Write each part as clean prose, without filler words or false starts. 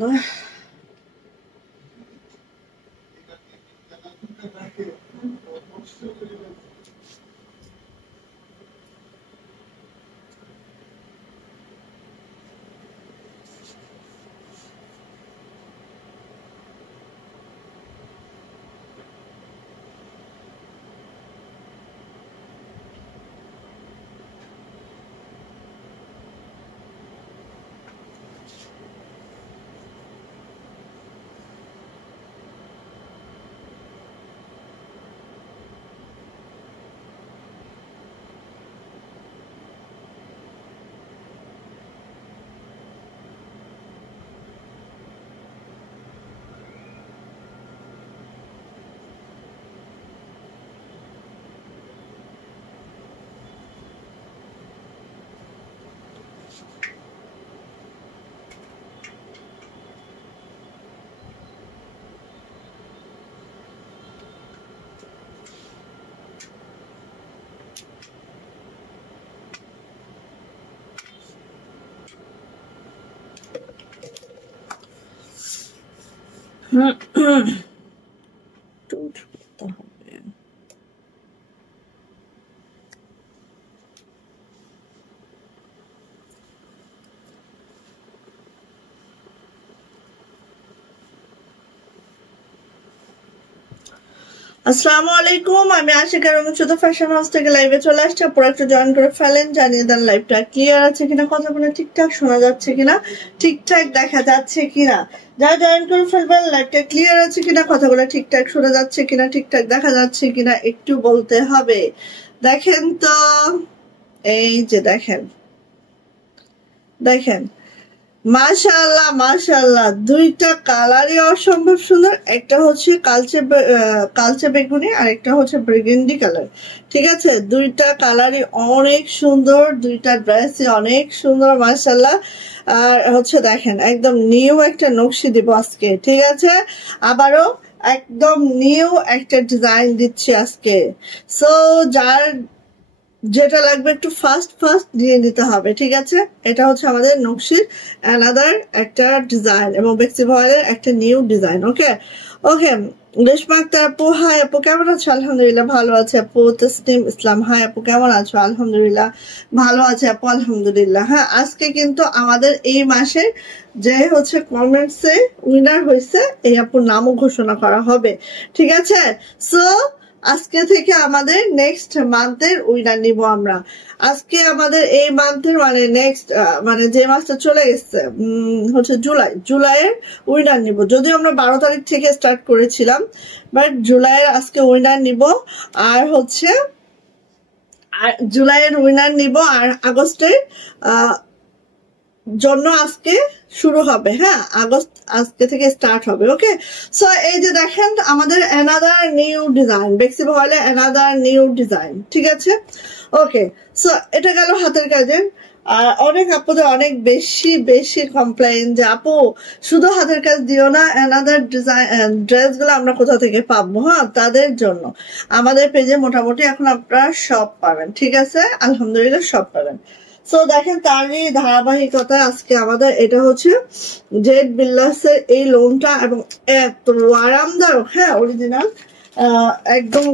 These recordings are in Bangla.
সুন্দর। আসসালামু আলাইকুম, আমি আশিকা রঙচুদ ফ্যাশন হাউস থেকে লাইভে চলে আসছি। পুরো একটু জয়েন করে ফেলেন, জানিয়ে দেন লাইভটা ক্লিয়ার আছে কিনা, কথাগুলো ঠিকঠাক শোনা যাচ্ছে কিনা, ঠিকঠাক দেখা যাচ্ছে কিনা। যারা জয়েন করে ফেলবেন লাইভটা ক্লিয়ার আছে কিনা, কথাগুলো ঠিকঠাক শোনা যাচ্ছে কিনা, ঠিকঠাক দেখা যাচ্ছে কিনা একটু বলতে হবে। দেখেন তো, এই যে দেখেন দেখেন, মাশাআল্লাহ মাশাআল্লাহ, দুইটা কালারই অসম্ভব সুন্দর। একটা হচ্ছে কালচে বেগুনি আর একটা হচ্ছে ব্রিগেন্ডি কালার। ঠিক আছে, দুইটা কালারই অনেক সুন্দর, দুইটা ড্রেসই অনেক সুন্দর মাশাআল্লাহ। আর হচ্ছে দেখেন একদম নিউ একটা নকশি দিব আজকে। ঠিক আছে, আবারও একদম নিউ একটা ডিজাইন দিচ্ছি আজকে। সো যার যেটা লাগবে একটু ফাস্ট ফাস্ট দিয়ে নিতে হবে। ঠিক আছে, এটা হচ্ছে আমাদের নকশির অ্যানাদার একটা ডিজাইন এবং বেক্সি ভয়েলের একটা নিউ ডিজাইন। ওকে ওকে, রেশমা আক্তার আপু, হাই আপু, কেমন আছো? আলহামদুলিল্লাহ ভালো আছে আপু। তসনিম ইসলাম, হাই আপু, কেমন আছো? আলহামদুলিল্লাহ ভালো আছে আপু, আলহামদুলিল্লাহ। হ্যাঁ, আজকে কিন্তু আমাদের এই মাসের যে হচ্ছে কমেন্টসে উইনার হয়েছে এই আপুর নামও ঘোষণা করা হবে। ঠিক আছে, সো আজকে থেকে আমাদের নেক্সট মান্থের উইনার নিব আমরা। আজকে আমাদের এই মান্থের মানে নেক্সট মানে যে মাসটা চলে গেছে হচ্ছে জুলাইয়ের উইনার নিব। যদিও আমরা 12 তারিখ থেকে স্টার্ট করেছিলাম, বাট জুলাইয়ের আজকে উইনার নিব। আর হচ্ছে জুলাইয়ের উইনার নিব, আর আগস্টের জন্য আজকে শুরু হবে। হ্যাঁ, আগস্ট আজকে থেকে স্টার্ট হবে। ওকে, সো এই যে দেখেন আমাদের অ্যানাদার নিউ ডিজাইন, বেক্সি ভয়েলে অ্যানাদার নিউ ডিজাইন। ঠিক আছে, ওকে, সো এটা গেল হাতের কাজের। আর অনেক আপুদের অনেক বেশি বেশি কমপ্লেইন যে আপু শুধু হাতের কাজ দিও না, অ্যানাদার ডিজাইন ড্রেসগুলো আমরা কোথা থেকে পাবো। হ্যাঁ, তাদের জন্য আমাদের পেজে মোটামুটি এখন আপনারা সব পাবেন। ঠিক আছে, আলহামদুলিল্লাহ সব পাবেন। সো দেখেন তারই ধারাবাহিকতা আজকে আমাদের এটা হচ্ছে জেড বিল্লাসের এই লোনটা, এবং এত আরামদায়ক। হ্যাঁ, অরিজিনাল একদম,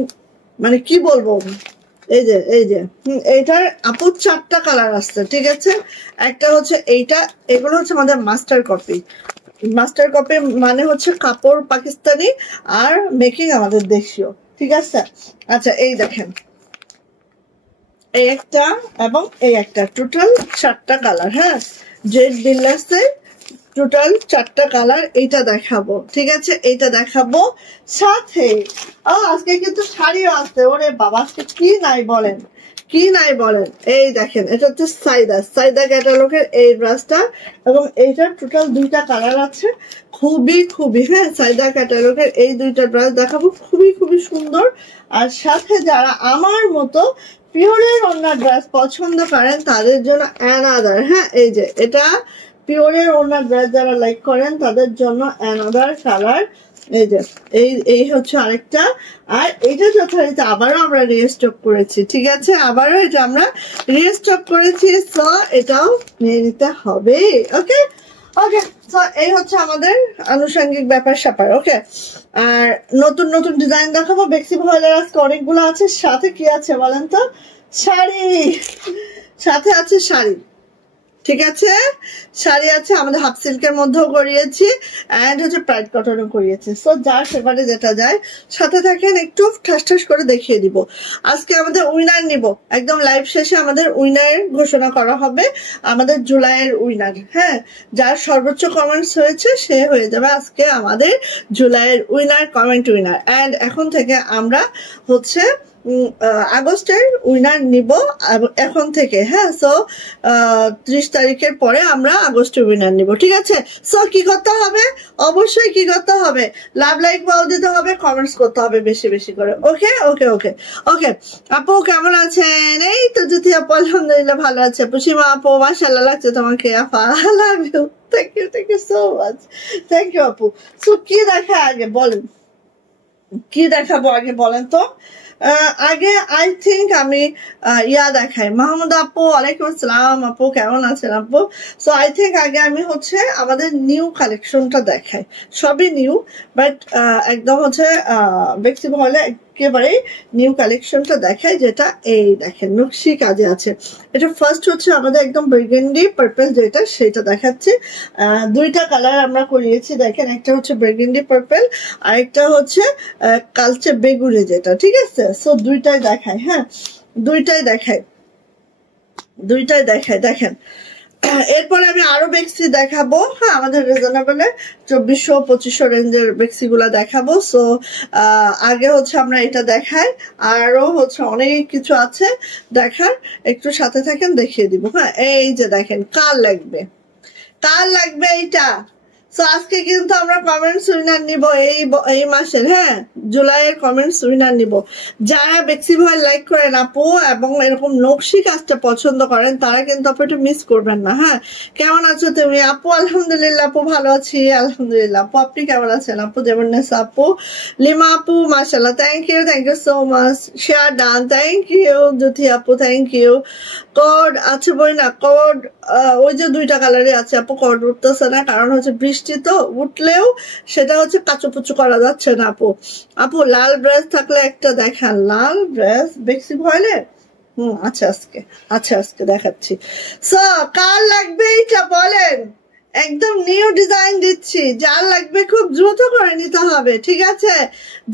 মানে কি বলবো, এই যে এইটার আপুর 4টা কালার আসছে। ঠিক আছে, একটা হচ্ছে এইটা, এগুলো হচ্ছে আমাদের মাস্টার কপি। মাস্টার কপি মানে হচ্ছে কাপড় পাকিস্তানি আর মেকিং আমাদের দেশীয়। ঠিক আছে, আচ্ছা এই দেখেন এই একটা এবং এই একটা, টোটাল 4টা কালার। হ্যাঁ, জেড বিল্লাসে টোটাল 4টা কালার। এইটা দেখাবো। ঠিক আছে, এইটা দেখাবো সাথে আজকে কিন্তু শাড়িও আছে। ওরে বাবা, আজকে কি নাই বলেন, কি নাই বলেন। এই দেখেন, এটা হচ্ছে সাইদা ক্যাটালগের এই ড্রেসটা, এবং এইটার টোটাল 2টা কালার আছে। খুবই খুবই, হ্যাঁ, সাইদা ক্যাটালগের এই 2টা ড্রেস দেখাবো, খুবই খুবই সুন্দর। আর সাথে যারা আমার মতো পিওরের ওড়না ড্রেস পছন্দ করেন তাদের জন্য অ্যানাদার, হ্যাঁ, এই যে এটা পিওরের ওড়না ড্রেস যারা লাইক করেন তাদের জন্য অ্যানাদার কালার। এই যে এই হচ্ছে আরেকটা। আর এটা যথারীতি আবারও আমরা রিস্টক করেছি। ঠিক আছে, আবারও এটা আমরা রিস্টক করেছি, সো এটাও নিয়ে নিতে হবে। ওকে ওকে, তো এই হচ্ছে আমাদের আনুষঙ্গিক ব্যাপার স্যাপার। ওকে, আর নতুন নতুন ডিজাইন দেখাবো। বেক্সি ভয়েলের আজকে অনেকগুলো আছে। সাথে কি আছে বলেন তো? শাড়ি, সাথে আছে শাড়ি। ঠিক আছে, শাড়ি আছে, আমাদের হাফ সিল্কের মধ্যেও করিয়েছি অ্যান্ড হচ্ছে প্রাইড কটনও করিয়েছি। সো যার ফেভারে যেটা যায় সাথে থাকেন, একটু ঠাস ঠাস করে দেখিয়ে দিব। আজকে আমাদের উইনার নিব, একদম লাইভ শেষে আমাদের উইনার ঘোষণা করা হবে, আমাদের জুলাইয়ের উইনার। হ্যাঁ, যার সর্বোচ্চ কমেন্টস হয়েছে সে হয়ে যাবে আজকে আমাদের জুলাইয়ের উইনার, কমেন্ট উইনার। অ্যান্ড এখন থেকে আমরা হচ্ছে আগস্টের উইনার নিব এখন থেকে। হ্যাঁ, সো 30 তারিখের পরে আমরা আগস্টের উইনার নিব। ঠিক আছে, সো কি করতে হবে? অবশ্যই কি করতে হবে? লাভ লাইক পাও দিতে হবে, কমেন্টস করতে হবে বেশি বেশি করে। ওকে ওকে ওকে ওকে। আপু কেমন আছেন? এই তো জ্যোতি আপু আলহামদুলিল্লাহ ভালো আছে। আপু সীমা আপু মাশাআল্লাহ লাগছে তোমাকে আপা, love you, thank you so much, thank you আপু। সো কি দেখা আগে বলেন, কি দেখাবো আগে বলেন তো? আগে আই থিঙ্ক আমি ইয়া দেখাই। মাহমুদ আপু ওয়ালাইকুম আসসালাম আপু, কেমন আছেন আপু? সো আই থিঙ্ক আগে আমি হচ্ছে আমাদের নিউ কালেকশনটা দেখাই। সবই নিউ, বাট একদম হচ্ছে বেক্সি ভয়েলে একেবারে নিউ কালেকশনটা দেখাই, যেটা এই দেখেন নকশি কাজে আছে। এটা ফার্স্ট হচ্ছে আমাদের একদম বার্গেন্ডি পার্পল, যেটা সেটা দেখাচ্ছি। দুইটা কালার আমরা করিয়েছি দেখেন, একটা হচ্ছে বার্গেন্ডি পার্পল, আরেকটা হচ্ছে কালচে বেগুনি যেটা। ঠিক আছে, সো দুইটাই দেখায়। হ্যাঁ, দুইটাই দেখায়, দুইটাই দেখায় দেখেন। এরপরে আমি আরো বেক্সি দেখাবো। হ্যাঁ, আমাদের রিজনেবলে 2400-2500 রেঞ্জের বেক্সি গুলা দেখাবো। সো আগে হচ্ছে আমরা এটা দেখাই, আরো হচ্ছে অনেক কিছু আছে দেখার, একটু সাথে থাকেন দেখিয়ে দিব। হ্যাঁ, এই যে দেখেন, কার লাগবে, কার লাগবে এইটা? সো আজকে কিন্তু আমরা কমেন্টস উইনার নিব এই মাসের। হ্যাঁ, জুলাইয়ের কমেন্টস উইনার নিব। যারা বেক্সি ভয়েল লাইক করেন আপু এবং এরকম নকশি কাজটা পছন্দ করেন, তারা কিন্তু আপু একটু মিস করবেন না। হ্যাঁ, কেমন আছো তুমি আপু? আলহামদুলিল্লাহ আপু ভালো আছি, আলহামদুলিল্লাহ আপু। আপনি কেমন আছেন আপু? যেমন আপু, লিমা আপু মাশাআল্লাহ, thank you so much. Share done, thank you. Jyoti আপু থ্যাংক ইউ। কোড আছে বই না, কোড ওই যে দুইটা কালারে আছে আপু, কোড উঠতেছে না, কারণ হচ্ছে বৃষ্টি তো, উঠলেও সেটা হচ্ছে কাচুপুচু করা যাচ্ছে না আপু। আপু লাল ড্রেস থাকলে একটা দেখান, লাল ড্রেস বেক্সি ভয়েলে। আচ্ছা আজকে দেখাচ্ছি। সো কার লাগবে এইটা বলেন? একদম নিউ ডিজাইন দিচ্ছি, যার লাগবে খুব দ্রুত করে নিতে হবে। ঠিক আছে,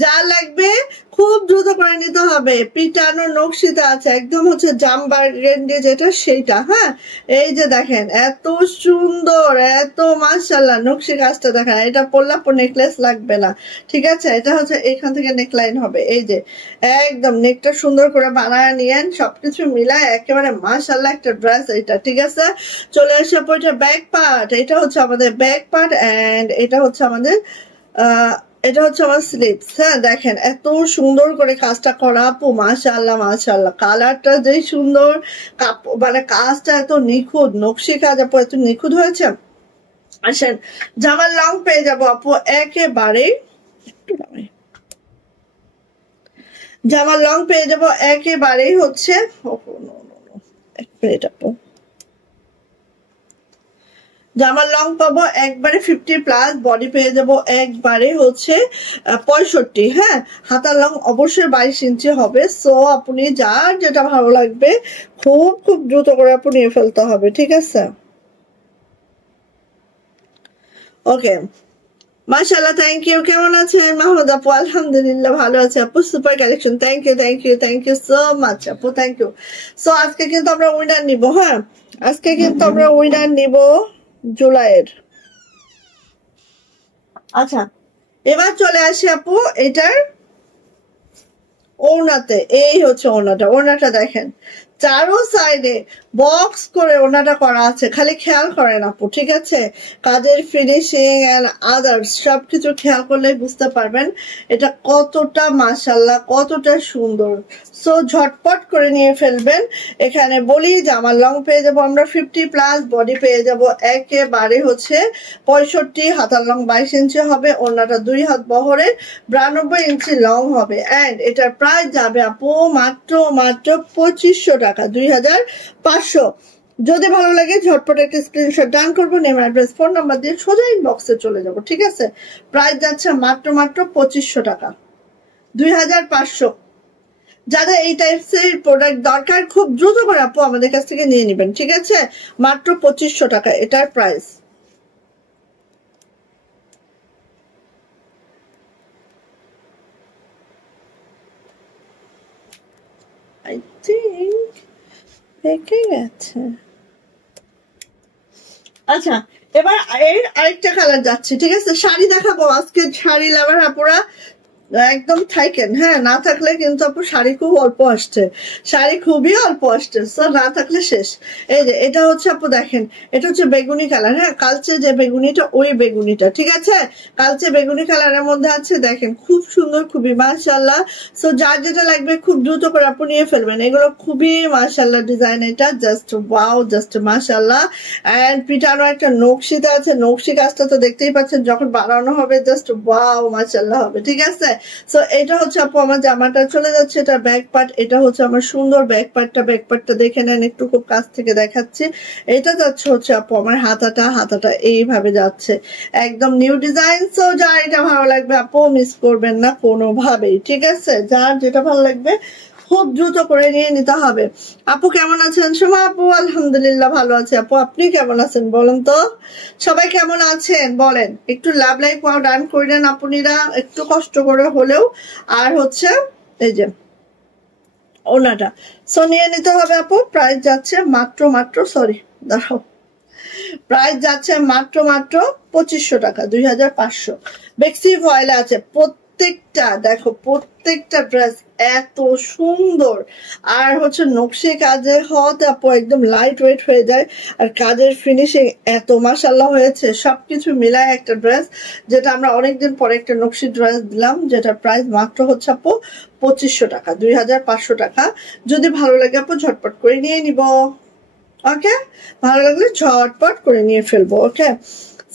যার লাগবে খুব দ্রুত করে নিতে হবে। পিটানো নকশিতে আছে, একদম হচ্ছে জামবার্গেন্ডি যেটা সেইটা। হ্যাঁ, এই যে দেখেন এত সুন্দর, এত মাশাআল্লাহ নকশি কাজটা দেখেন। এটা পরলে নেকলেস লাগবে না। ঠিক আছে, এটা হচ্ছে এখান থেকে নেকলাইন হবে। এই যে একদম নেকটা সুন্দর করে বানায় নিয়েন, সবকিছু মিলায় একেবারে মাশাআল্লাহ একটা ড্রেস এটা। ঠিক আছে, চলে আসে এটা ব্যাক পার্ট। এটা হচ্ছে আমাদের ব্যাক পার্ট অ্যান্ড এটা হচ্ছে আমাদের এটা হচ্ছে আমার স্লিপস। হ্যাঁ, দেখেন এত সুন্দর করে কাজটা করা আপু, মাশাআল্লাহ মাশাআল্লাহ। কালারটা যেই সুন্দর, মানে কাজটা এত নিখুঁত, নকশি কাজ আপু এত নিখুঁত হয়েছে। আসেন, জামার লং পেয়ে যাবো আপু একেবারে, জামার লং পেয়ে যাবো একেবারেই হচ্ছে, এক মিনিট আপু, জামার লং পাবো একবারে 50+, বডি পেয়ে যাবো একবারে হচ্ছে 65। হ্যাঁ, হাতার লং অবশ্যই 22 ইঞ্চি হবে। সো আপনি যার যেটা ভালো লাগবে খুব খুব দ্রুত করে আপনি নিয়ে ফেলতে হবে। ঠিক আছে, ওকে মাশাআল্লাহ, থ্যাংক ইউ। কেমন আছেন মাহমুদ আপু? আলহামদুলিল্লাহ ভালো আছে আপু, super collection, thank you so much আপু, থ্যাংক ইউ। সো আজকে কিন্তু আমরা উইনার নিব। হ্যাঁ, আজকে কিন্তু আমরা উইনার নিব জুলাইয়ের। আচ্ছা, এবার চলে আসি আপু এটার ওড়নাতে। এই হচ্ছে ওড়নাটা দেখেন, চারো সাইডে বক্স করে ওড়নাটা করা আছে। খালি খেয়াল করেন আপু, ঠিক আছে, কাজের ফিনিশিং এন্ড আদার্স সবকিছু খেয়াল করলে বুঝতে পারবেন এটা কতটা মাশাআল্লাহ, কতটা সুন্দর। সো ঝটপট করে নিয়ে ফেলবেন। এখানে বলি জামার লং পেয়ে যাবো আমরা 50+, বডি পেয়ে যাবো একেবারে হচ্ছে 65, হাতার লং 22 ইঞ্চি হবে, ওড়নাটা 2 হাত বহরে 92 ইঞ্চি লং হবে। এন্ড এটার প্রাইস যাবে আপু মাত্র 2500 টাকা, 2500। যদি ভালো লাগে ঝটপট একটা স্ক্রিনশট ডান করবো, নেম অ্যাড্রেস ফোন নাম্বার দিয়ে সোজা ইনবক্সে চলে যাব, ঠিক আছে? প্রাইস যাচ্ছে মাত্র 2500 টাকা, 2500। যাদের এই টাইপসের প্রোডাক্ট দরকার খুব দ্রুত করে আপু আমাদের কাছ থেকে নিয়ে নেবেন, ঠিক আছে? মাত্র 2500 টাকা এটার প্রাইস। আই থিংক দেখে গেছে। আচ্ছা, এবার এর আরেকটা কালার যাচ্ছে, ঠিক আছে? শাড়ি দেখাবো আজকে, শাড়ি লাভার আপুরা একদম থাকেন, হ্যাঁ? না থাকলে কিন্তু আপু শাড়ি খুব অল্প আসছে, শাড়ি খুবই অল্প আসছে, তো না থাকলে শেষ। এই যে এটা হচ্ছে আপু দেখেন, এটা হচ্ছে বেগুনি কালার, হ্যাঁ? কালচে যে বেগুনিটা ওই বেগুনিটা, ঠিক আছে? কালচে বেগুনি কালারের মধ্যে আছে, দেখেন খুব সুন্দর, খুবই মাশাআল্লাহ। সো যার যেটা লাগবে খুব দ্রুত করে আপু নিয়ে ফেলবেন, এগুলো খুবই মাশাআল্লাহ ডিজাইন, এটা জাস্ট ওয়াও, জাস্ট মাশাআল্লাহ। এন্ড পিটানো একটা নকশিতে আছে, নকশি কাজটা তো দেখতেই পাচ্ছেন, যখন বানানো হবে জাস্ট ওয়াও মাশাআল্লাহ হবে, ঠিক আছে? সো এটা হচ্ছে আপু আমার জামাটা, চলে যাচ্ছে এটা ব্যাক পার্ট, এটা হচ্ছে আমার সুন্দর ব্যাক পার্টটা দেখে নেন, একটু খুব কাছ থেকে দেখাচ্ছি। এটা যাচ্ছে হচ্ছে আপু আমার হাতাটা এইভাবে যাচ্ছে, একদম নিউ ডিজাইন। সো যার এটা ভালো লাগবে আপু মিস করবেন না কোনোভাবেই, ঠিক আছে? যার যেটা ভালো লাগবে খুব দ্রুত করে নিয়ে নিতে হবে। আপু কেমন আছেন? সোমা আপু আলহামদুলিল্লাহ ভালো আছে। আপু আপনি কেমন আছেন বলেন তো? সবাই কেমন আছেন বলেন, একটু লাভ লাইক পাও ডান করে দেন আপুনিরা, একটু কষ্ট করে হলেও। আর হচ্ছে এই যে ওনাটা, সো নিয়ে নিতে হবে আপু। প্রাইস যাচ্ছে মাত্র সরি দাঁড়াও, প্রাইস যাচ্ছে মাত্র 2500 টাকা, 2500। বেক্সি ভয়েলে আছে প্রত্যেকটা, দেখো প্রত্যেকটা ড্রেস এত সুন্দর, আর হচ্ছে নকশি কাজে হওয়াতে আপু একদম লাইট ওয়েট হয়ে যায়, আর কাজের ফিনিশিং এত মাশাআল্লাহ হয়েছে, সবকিছু মিলায় একটা ড্রেস, যেটা আমরা অনেকদিন পরে একটা নকশি ড্রেস দিলাম, যেটা প্রাইস মাত্র হচ্ছে আপু 2500 টাকা, 2500 টাকা। যদি ভালো লাগে আপু ঝটপট করে নিয়ে নিব, ওকে? ভালো লাগলে ঝটপট করে নিয়ে ফেলবো, ওকে?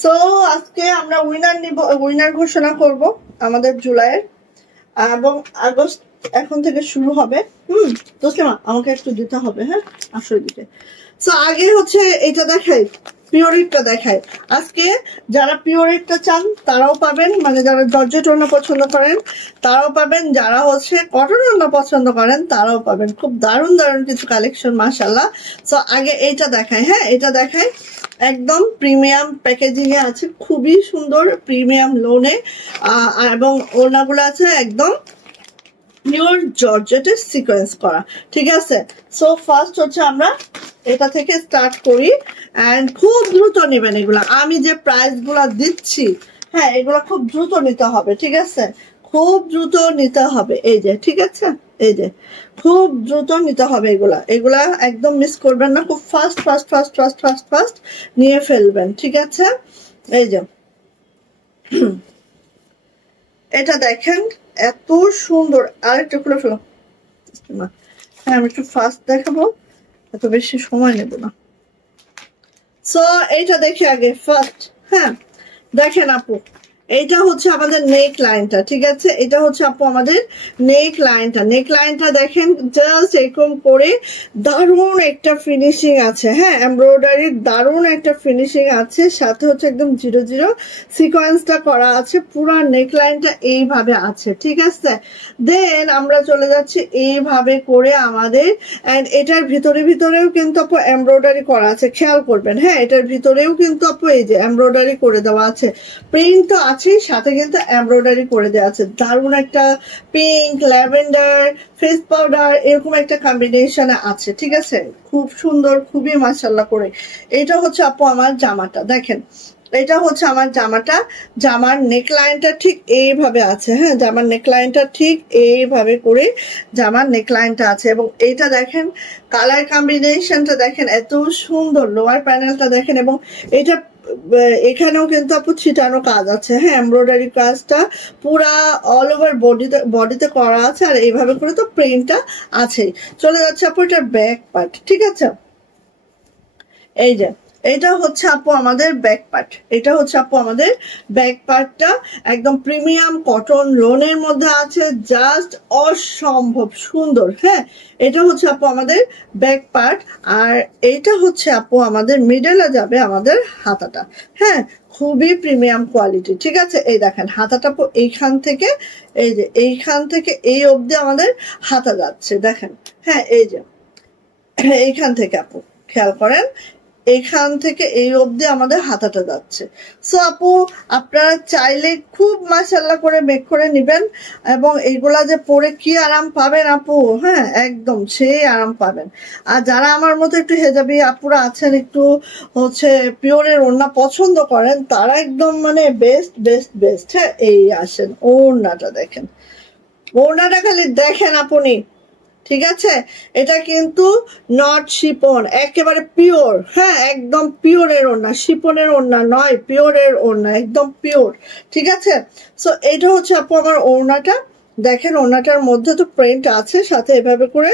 সো আজকে আমরা উইনার ঘোষণা করব আমাদের জুলাইয়ের, এবং আগস্ট এখন থেকে শুরু হবে। তসলিমা আমাকে একটু দিতে হবে, হ্যাঁ? আসলে দিতে। সো আগে হচ্ছে এটা দেখাই, পিওরিটটা দেখায়। আজকে যারা পিওরিটটা চান তারাও পাবেন, মানে যারা জর্জেট ওড়না পছন্দ করেন তারাও পাবেন, যারা হচ্ছে কটন ওড়না পছন্দ করেন তারাও পাবেন। খুব দারুণ দারুণ কিছু কালেকশন মাশাআল্লাহ। সো আগে এইটা দেখায়, হ্যাঁ? এটা দেখায়, একদম প্রিমিয়াম প্যাকেজিং এ আছে, খুবই সুন্দর প্রিমিয়াম লোনে, এবং ওড়নাগুলো আছে একদম পিওর জর্জেটের সিকোয়েন্স করা, ঠিক আছে? সো ফার্স্ট হচ্ছে আমরা এটা থেকে স্টার্ট করি, এন্ড খুব দ্রুত নেবেন এগুলা, আমি যে প্রাইস গুলা দিচ্ছি, হ্যাঁ এগুলা খুব দ্রুত নিতে হবে, ঠিক আছে? খুব দ্রুত নিতে হবে, এই যে, ঠিক আছে? এই যে খুব দ্রুত নিতে হবে এগুলা একদম মিস করবেন না, খুব ফাস্ট নিয়ে ফেলবেন, ঠিক আছে? এই যে এটা দেখেন এত সুন্দর, আরেকটা খুলে ফেলো। হ্যাঁ আমি একটু ফাস্ট দেখাবো, এত বেশি সময় নেব না। সো এইটা দেখি আগে ফার্স্ট, হ্যাঁ দেখেন আপু, এইটা হচ্ছে আমাদের নেক লাইনটা, ঠিক আছে? এটা হচ্ছে আপু আমাদের নেক লাইনটা দেখেন, জাস্ট এরকম করে দারুণ একটা ফিনিশিং আছে, হ্যাঁ এমব্রয়ডারির দারুণ একটা ফিনিশিং আছে, সাথে হচ্ছে একদম 0 সিকোয়েন্সটা করা আছে, পুরো নেক লাইনটা এইভাবে আছে, ঠিক আছে? দেন আমরা চলে যাচ্ছি এইভাবে করে আমাদের, এন্ড এটার ভিতরেও কিন্তু আপু এমব্রয়ডারি করা আছে, খেয়াল করবেন, হ্যাঁ এটার ভিতরেও কিন্তু আপু এই যে এমব্রয়ডারি করে দেওয়া আছে, প্রিন্ট তো আছে সাথে কিন্তু এমব্রয়ডারি করে দেওয়া আছে, দারুণ একটা পিঙ্ক ল্যাভেন্ডার ফেস পাউডার এরকম একটা কম্বিনেশনে আছে, ঠিক আছে? খুব সুন্দর, খুবই মাশাআল্লাহ করে। এটা হচ্ছে আপু আমার জামাটা, দেখেন এটা হচ্ছে আমার জামাটা, জামার নেকলাইনটা ঠিক এইভাবে আছে, হ্যাঁ জামার নেকলাইনটা ঠিক এইভাবে করে জামার নেকলাইনটা আছে, এবং এইটা দেখেন কালার কম্বিনেশনটা দেখেন এত সুন্দর, লোয়ার প্যানেলটা দেখেন, এবং এটা এখানেও কিন্তু আপু ছিটানো কাজ আছে, হ্যাঁ এমব্রয়ডারি কাজটা পুরা অল ওভার বডিতে করা আছে, আর এইভাবে করে তো প্রিন্টটা আছেই। চলে যাচ্ছে আপু এটা ব্যাক পার্ট, ঠিক আছে? এই যে এটা হচ্ছে আপু আমাদের ব্যাক পার্ট, এটা হচ্ছে আপু আমাদের ব্যাক পার্টটা একদম প্রিমিয়াম কটন লোনের মধ্যে আছে, জাস্ট অসম্ভব সুন্দর। হ্যাঁ, এটা হচ্ছে আপু আমাদের ব্যাক পার্ট, আর এইটা হচ্ছে আপু আমাদের মিডলে যাবে আমাদের হাতাটা। হ্যাঁ, খুবই প্রিমিয়াম কোয়ালিটি। ঠিক আছে, এই দেখেন হাতাটা আপু এইখান থেকে, এই যে এইখান থেকে এই অবধি আমাদের হাতা যাচ্ছে দেখেন। হ্যাঁ, এই যে এইখান থেকে আপু খেয়াল করেন, এইখান থেকে এই অবধি আমাদের হাতাটা যাচ্ছে। সো আপু আপনারা চাইলে খুব মাশাআল্লাহ করে মেক করে নেবেন, এবং এইগুলা যে পরে কি আরাম পাবেন আপু, হ্যাঁ একদম সেই আরাম পাবেন। আর যারা আমার মতো একটু হেজাবি আপুরা আছেন, একটু হচ্ছে পিওরের ওড়না পছন্দ করেন, তারা একদম মানে বেস্ট বেস্ট বেস্ট। হ্যাঁ, এই আসেন ওড়নাটা দেখেন, ওড়নাটা খালি দেখেন আপনি। ঠিক আছে, এটা কিন্তু নট শিপন, একেবারে পিওর। হ্যাঁ, একদম পিওরের ওড়না, শিপনের ওড়না নয়, পিওরের ওড়না, একদম পিওর। ঠিক আছে, সো এটা হচ্ছে আপু আমার ওড়নাটা। দেখেন ওড়নাটার মধ্যে তো প্রিন্ট আছে, সাথে এভাবে করে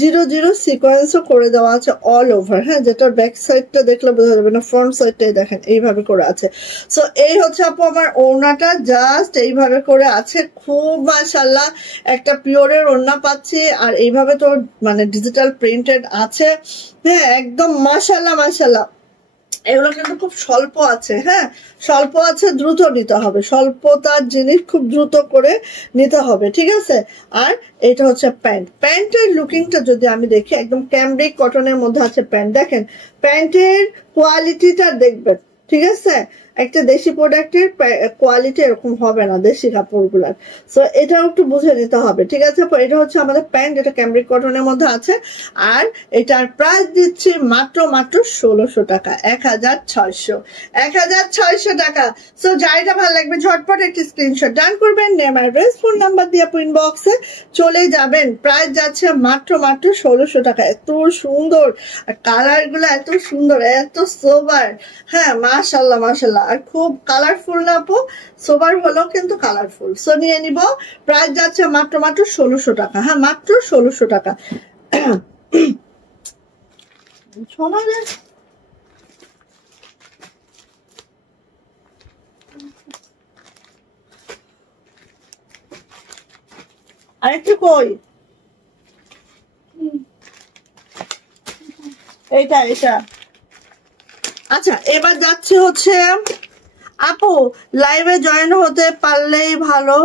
0 0 সিকোয়েন্সও করে দেওয়া আছে অল ওভার। হ্যাঁ, যেটার ব্যাক সাইডটা দেখলে বোঝা যাবে না, ফ্রন্ট সাইডটাই দেখেন এইভাবে করে আছে। সো এই হচ্ছে আপু আমার ওড়নাটা, জাস্ট এইভাবে করে আছে, খুব মাশাআল্লাহ একটা পিওরের ওড়না পাচ্ছি। আর এইভাবে তো মানে ডিজিটাল প্রিন্টেড আছে। হ্যাঁ, একদম মাশাআল্লাহ মাশাআল্লাহ। এগুলো কিন্তু খুব স্বল্প আছে। হ্যাঁ, স্বল্প আছে, দ্রুত নিতে হবে, স্বল্পতার জিনিস খুব দ্রুত করে নিতে হবে। ঠিক আছে, আর এটা হচ্ছে প্যান্ট। প্যান্টের লুকিংটা যদি আমি দেখি, একদম ক্যামব্রিক কটনের মধ্যে আছে প্যান্ট। দেখেন প্যান্টের কোয়ালিটিটা দেখবেন। ঠিক আছে, একটা দেশি প্রোডাক্টের কোয়ালিটি এরকম হবে না দেশি কাপড়গুলার। সো এটাও একটু বুঝে নিতে হবে। ঠিক আছে, এটা হচ্ছে আমাদের প্যান্ট, এটা ক্যামব্রিক কটনের মধ্যে আছে। আর এটার প্রাইস দিচ্ছি মাত্র 1600 টাকা, 1600 টাকা। সো যাইটা ভালো লাগবে ঝটপট একটি স্ক্রিনশট ডান করবেন, নেম অ্যাড্রেস ফোন নাম্বার দিয়ে ইনবক্সে চলে যাবেন। প্রাইস যাচ্ছে মাত্র 1600 টাকা। এত সুন্দর, আর কালার গুলো এত সুন্দর, এত সোবার। হ্যাঁ, মাশাআল্লাহ মাশাআল্লাহ, আর খুব কালারফুল না আপু, সোবার হলো কিন্তু কালারফুল। সো নিয়ে নিব, প্রাইস যাচ্ছে মাত্র 1600 টাকা। হ্যাঁ, মাত্র 1600 টাকা। আরেকটু কই, এটা এটা আচ্ছা, এবার যাচ্ছে হচ্ছে আপু লাইভে জয়েন হতে পারলেই ভালো,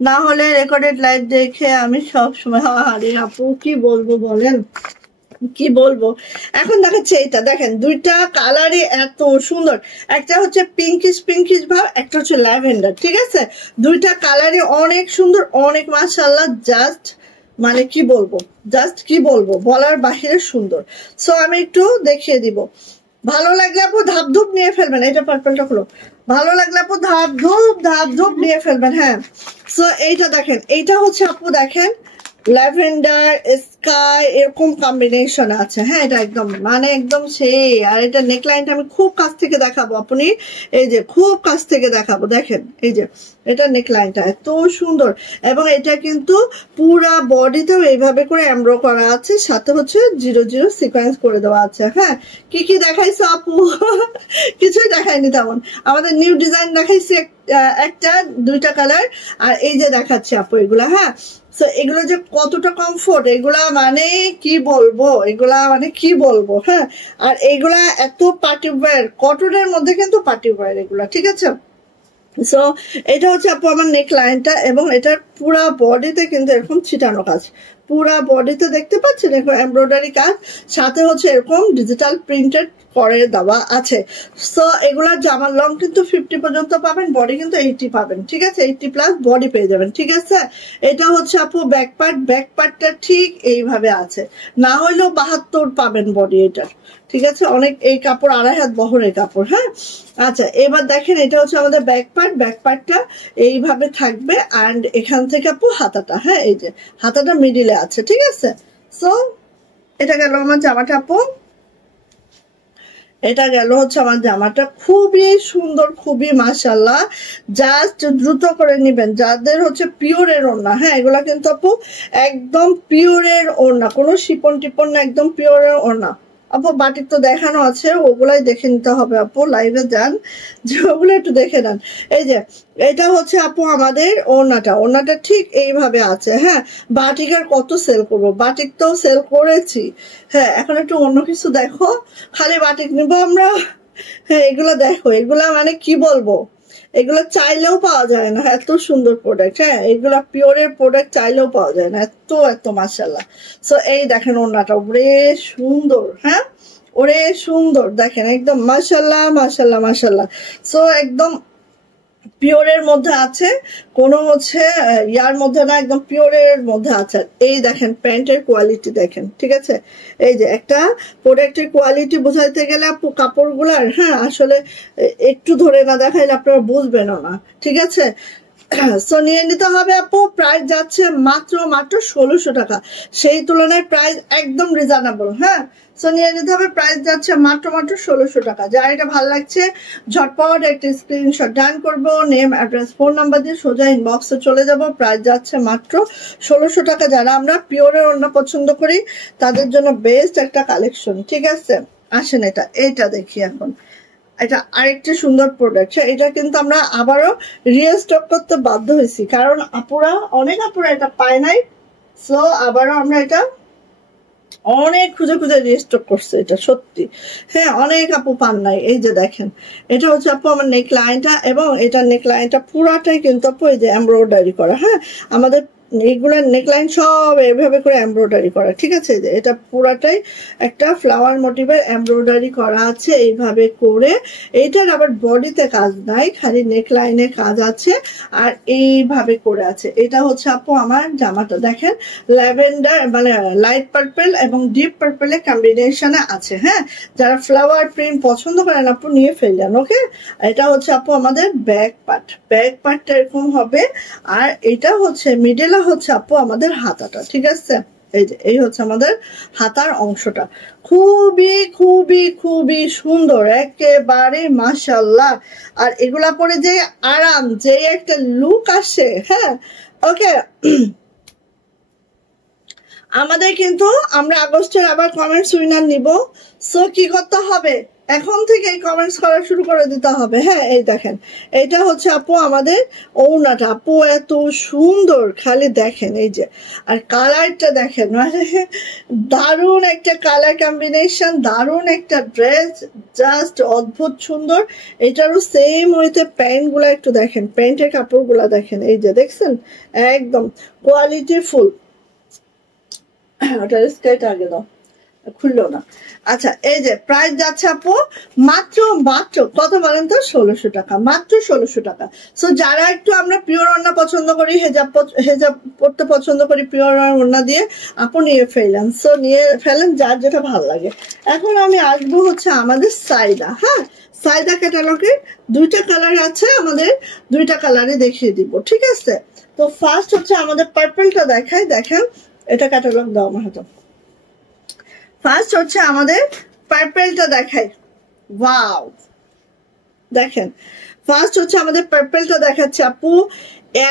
না হলে রেকর্ডেড লাইভ দেখে আমি সব সময়। আরে আপু কি বলবো বলেন, কি বলবো। এখন দেখাচ্ছে এইটা দেখেন, দুইটা কালারই এত সুন্দর, একটা হচ্ছে পিঙ্কিশ পিঙ্কিশ ভাব, একটা হচ্ছে ল্যাভেন্ডার। ঠিক আছে, দুইটা কালারই অনেক সুন্দর, অনেক মাশাআল্লাহ, জাস্ট মানে কি বলবো, জাস্ট কি বলবো, বলার বাহিরে সুন্দর। সো আমি একটু দেখিয়ে দিব। ভালো লাগলে আপু ধাপ ধুপ নিয়ে ফেলবেন, এটা পার্পলটা হলো, ভালো লাগলে আপু ধাপ ধুপ নিয়ে ফেলবেন। হ্যাঁ, সো এইটা দেখেন, এইটা হচ্ছে আপু দেখেন ল্যাভেন্ডার স্কাই এরকম কম্বিনেশন আছে। হ্যাঁ, এটা একদম মানে একদম সেই। আর এটা নেকলাইনটা আমি খুব কাছ থেকে দেখাবো, আপনি এই যে খুব কাছ থেকে দেখাবো, দেখেন এই যে এটা নেকলাইনটা এত সুন্দর, এবং এটা কিন্তু পুরা বডিতেও এইভাবে করে এমব্রো করা আছে, সাথে হচ্ছে 0 0 সিকোয়েন্স করে দেওয়া আছে। হ্যাঁ, কি কি দেখাইছো আপু? কিছুই দেখায়নি তেমন, আমাদের নিউ ডিজাইন দেখাইছি একটা, দুইটা কালার, আর এই যে দেখাচ্ছে আপু এগুলা। হ্যাঁ, সো এগুলো যে কতটা কমফোর্ট, এগুলা মানে কি বলবো, এগুলা মানে কি বলবো। হ্যাঁ, আর এগুলা এত পার্টি ওয়্যার, কটনের মধ্যে কিন্তু পার্টি ওয়্যার এগুলা। ঠিক আছে, সো এটা হচ্ছে আপু আমার নেক লাইনটা, এবং এটার পুরা বডিতে কিন্তু এরকম ছিটানো কাজ, পুরা বডিতে দেখতে পাচ্ছেন এরকম এমব্রয়ডারি কাজ, সাথে হচ্ছে এরকম ডিজিটাল প্রিন্টেড করে দেওয়া আছে। সো এগুলার জামার লং কিন্তু 50 পর্যন্ত পাবেন, বডি কিন্তু 80 পাবেন। ঠিক আছে, 80+ বডি পেয়ে যাবেন। ঠিক আছে, এটা হচ্ছে আপু ব্যাক পার্ট, ব্যাক পার্টটা ঠিক এইভাবে আছে, না হইলেও 72 পাবেন বডি এটার। ঠিক আছে, অনেক, এই কাপড় 2.5 হাত বহরের কাপড়। হ্যাঁ, আচ্ছা এবার দেখেন, এটা হচ্ছে আমাদের ব্যাক পার্ট, ব্যাক পার্টটা এইভাবে থাকবে, অ্যান্ড এখান থেকে আপু হাতাটা, হ্যাঁ এই যে হাতাটা মিডিলে আছে। ঠিক আছে, সো এটা গেল আমার জামাটা আপু, এটা গেল হচ্ছে আমার জামাটা, খুবই সুন্দর, খুবই মাশাআল্লাহ। জাস্ট দ্রুত করে নিবেন যাদের হচ্ছে পিওরের ওড়না। হ্যাঁ, এগুলা কিন্তু আপু একদম পিওরের ওড়না, কোনো শিপন টিপন না, একদম পিওরের ওড়না। আপু বাটিক তো দেখানো আছে, ওগুলাই দেখে নিতে হবে আপু, লাইভে যান যে ওগুলো একটু দেখে নেন। এই যে এটা হচ্ছে আপু আমাদের ওড়নাটা ঠিক এইভাবে আছে। হ্যাঁ, বাটিক আর কত সেল করবো, বাটিক তো সেল করেছি। হ্যাঁ, এখন একটু অন্য কিছু দেখো, খালি বাটিক নিবো আমরা? হ্যাঁ, এগুলা দেখো, এগুলা মানে কি বলবো, এগুলো চাইলেও পাওয়া যায় না, এত সুন্দর প্রোডাক্ট। হ্যাঁ, এগুলা পিওরের প্রোডাক্ট, চাইলেও পাওয়া যায় না, এত মাশাআল্লাহ। সো এই দেখেন ওড়নাটা ওরে সুন্দর। হ্যাঁ, ওরে সুন্দর, দেখেন একদম মাশাআল্লাহ মাশাআল্লাহ মাশাআল্লাহ। সো একদম পিওরের মধ্যে আছে, কোনো হচ্ছে ইয়ার মধ্যে না, একদম পিওরের মধ্যে আছে। এই দেখেন প্যান্টের কোয়ালিটি দেখেন, ঠিক আছে? এই যে একটা প্রোডাক্টের কোয়ালিটি বোঝাইতে গেলে আপু কাপড়গুলার, হ্যাঁ আসলে একটু ধরে না দেখাইলে আপনারা বুঝবেনও না, ঠিক আছে? সো নিয়ে নিতে হবে আপু। প্রাইস যাচ্ছে মাত্র 1600 টাকা, সেই তুলনায় প্রাইস একদম রিজনেবল। হ্যাঁ, সো নিয়ে নিতে হবে, প্রাইস যাচ্ছে মাত্র 1600 টাকা। যার এটা ভালো লাগছে ঝটপট একটা স্ক্রিনশট ডান করবো, নেম অ্যাড্রেস ফোন নাম্বার দিয়ে সোজা ইনবক্সে চলে যাব। প্রাইস যাচ্ছে মাত্র 1600 টাকা। যারা আমরা পিওরের ওড়না পছন্দ করি তাদের জন্য বেস্ট একটা কালেকশন, ঠিক আছে? আসেন এটা দেখি এখন। এটা আরেকটি সুন্দর প্রোডাক্ট, এটা কিন্তু আমরা আবারও রিস্টক করতে বাধ্য হয়েছি, কারণ অনেক আপুরা এটা পায় নাই। সো আবারও আমরা এটা অনেক খুঁজে রিস্টক করছে, এটা সত্যি। হ্যাঁ, অনেক আপু পান নাই। এই যে দেখেন, এটা হচ্ছে আপু আমার নেক লাইনটা, এবং এটা নেক লাইনটা পুরাটাই কিন্তু আপু এই যে এমব্রয়ডারি করা। হ্যাঁ, আমাদের এইগুলা নেকলাইন সব এইভাবে করে এমব্রয়ডারি করা, ঠিক আছে? যে এটা পুরাটাই একটা ফ্লাওয়ার মোটিভের এমব্রয়ডারি করা আছে এইভাবে করে। এইটার আবার বডিতে কাজ নাই, খালি নেকলাইনে কাজ আছে, আর এইভাবে করে আছে। এটা হচ্ছে আপু আমার জামাটা, দেখেন ল্যাভেন্ডার মানে লাইট পার্পল এবং ডিপ পার্পলের কম্বিনেশনে আছে। হ্যাঁ, যারা ফ্লাওয়ার প্রিন্ট পছন্দ করেন আপু নিয়ে ফেললেন। ওকে, এটা হচ্ছে আপু আমাদের ব্যাক পার্টটা এরকম হবে, আর এটা হচ্ছে মিডল হচ্ছে আপু আমাদের হাতাটা, ঠিক আছে? এই হচ্ছে আমাদের হাতার অংশটা, খুবই সুন্দর একেবারে মাশাআল্লাহ। আর এগুলা পরে যে আরাম, যে একটা লুক আসে। হ্যাঁ, ওকে। আমাদের কিন্তু আমরা আগস্টের আবার কমেন্টস উইনার নিব। সো কি করতে হবে, এখন থেকে কমেন্টস করা শুরু করে দিতে হবে। হ্যাঁ, এই দেখেন, এটা হচ্ছে আপু আমাদের ওড়নাটা। আপু এত সুন্দর, খালি দেখেন এই যে, আর কালারটা দেখেন, মানে দারুণ একটা কালার কম্বিনেশন, দারুণ একটা ড্রেস, জাস্ট অদ্ভুত সুন্দর। এটারও সেম ওইতে প্যান্ট গুলা একটু দেখেন, প্যান্টের কাপড় গুলা দেখেন, এই যে দেখছেন একদম কোয়ালিটি ফুল। ওটা স্কার্ট আগে দাও, খুললো না। আচ্ছা, এই যে প্রাইস যাচ্ছে আপু মাত্র কত বলেন তো? 1600 টাকা, মাত্র 1600 টাকা। সো যারা একটু আমরা পিওর ওড়না পছন্দ করি, হেজাব পড়তে পছন্দ করি পিওর ওড়না দিয়ে, আপু নিয়ে ফেলেন। সো নিয়ে ফেলেন যার যেটা ভালো লাগে। এখন আমি আসবো হচ্ছে আমাদের সাইদা। হ্যাঁ, সাইদা ক্যাটালগের দুইটা কালার আছে, আমাদের দুইটা কালারে দেখিয়ে দিব, ঠিক আছে? তো ফার্স্ট হচ্ছে আমাদের পার্পলটা দেখাই, দেখেন এটা ক্যাটালগ দাও আমার হাতে। ফার্স্ট হচ্ছে আমাদের পার্পলটা দেখাই, ওয়াও দেখেন, ফার্স্ট হচ্ছে আমাদের পার্পলটা দেখাচ্ছে আপু,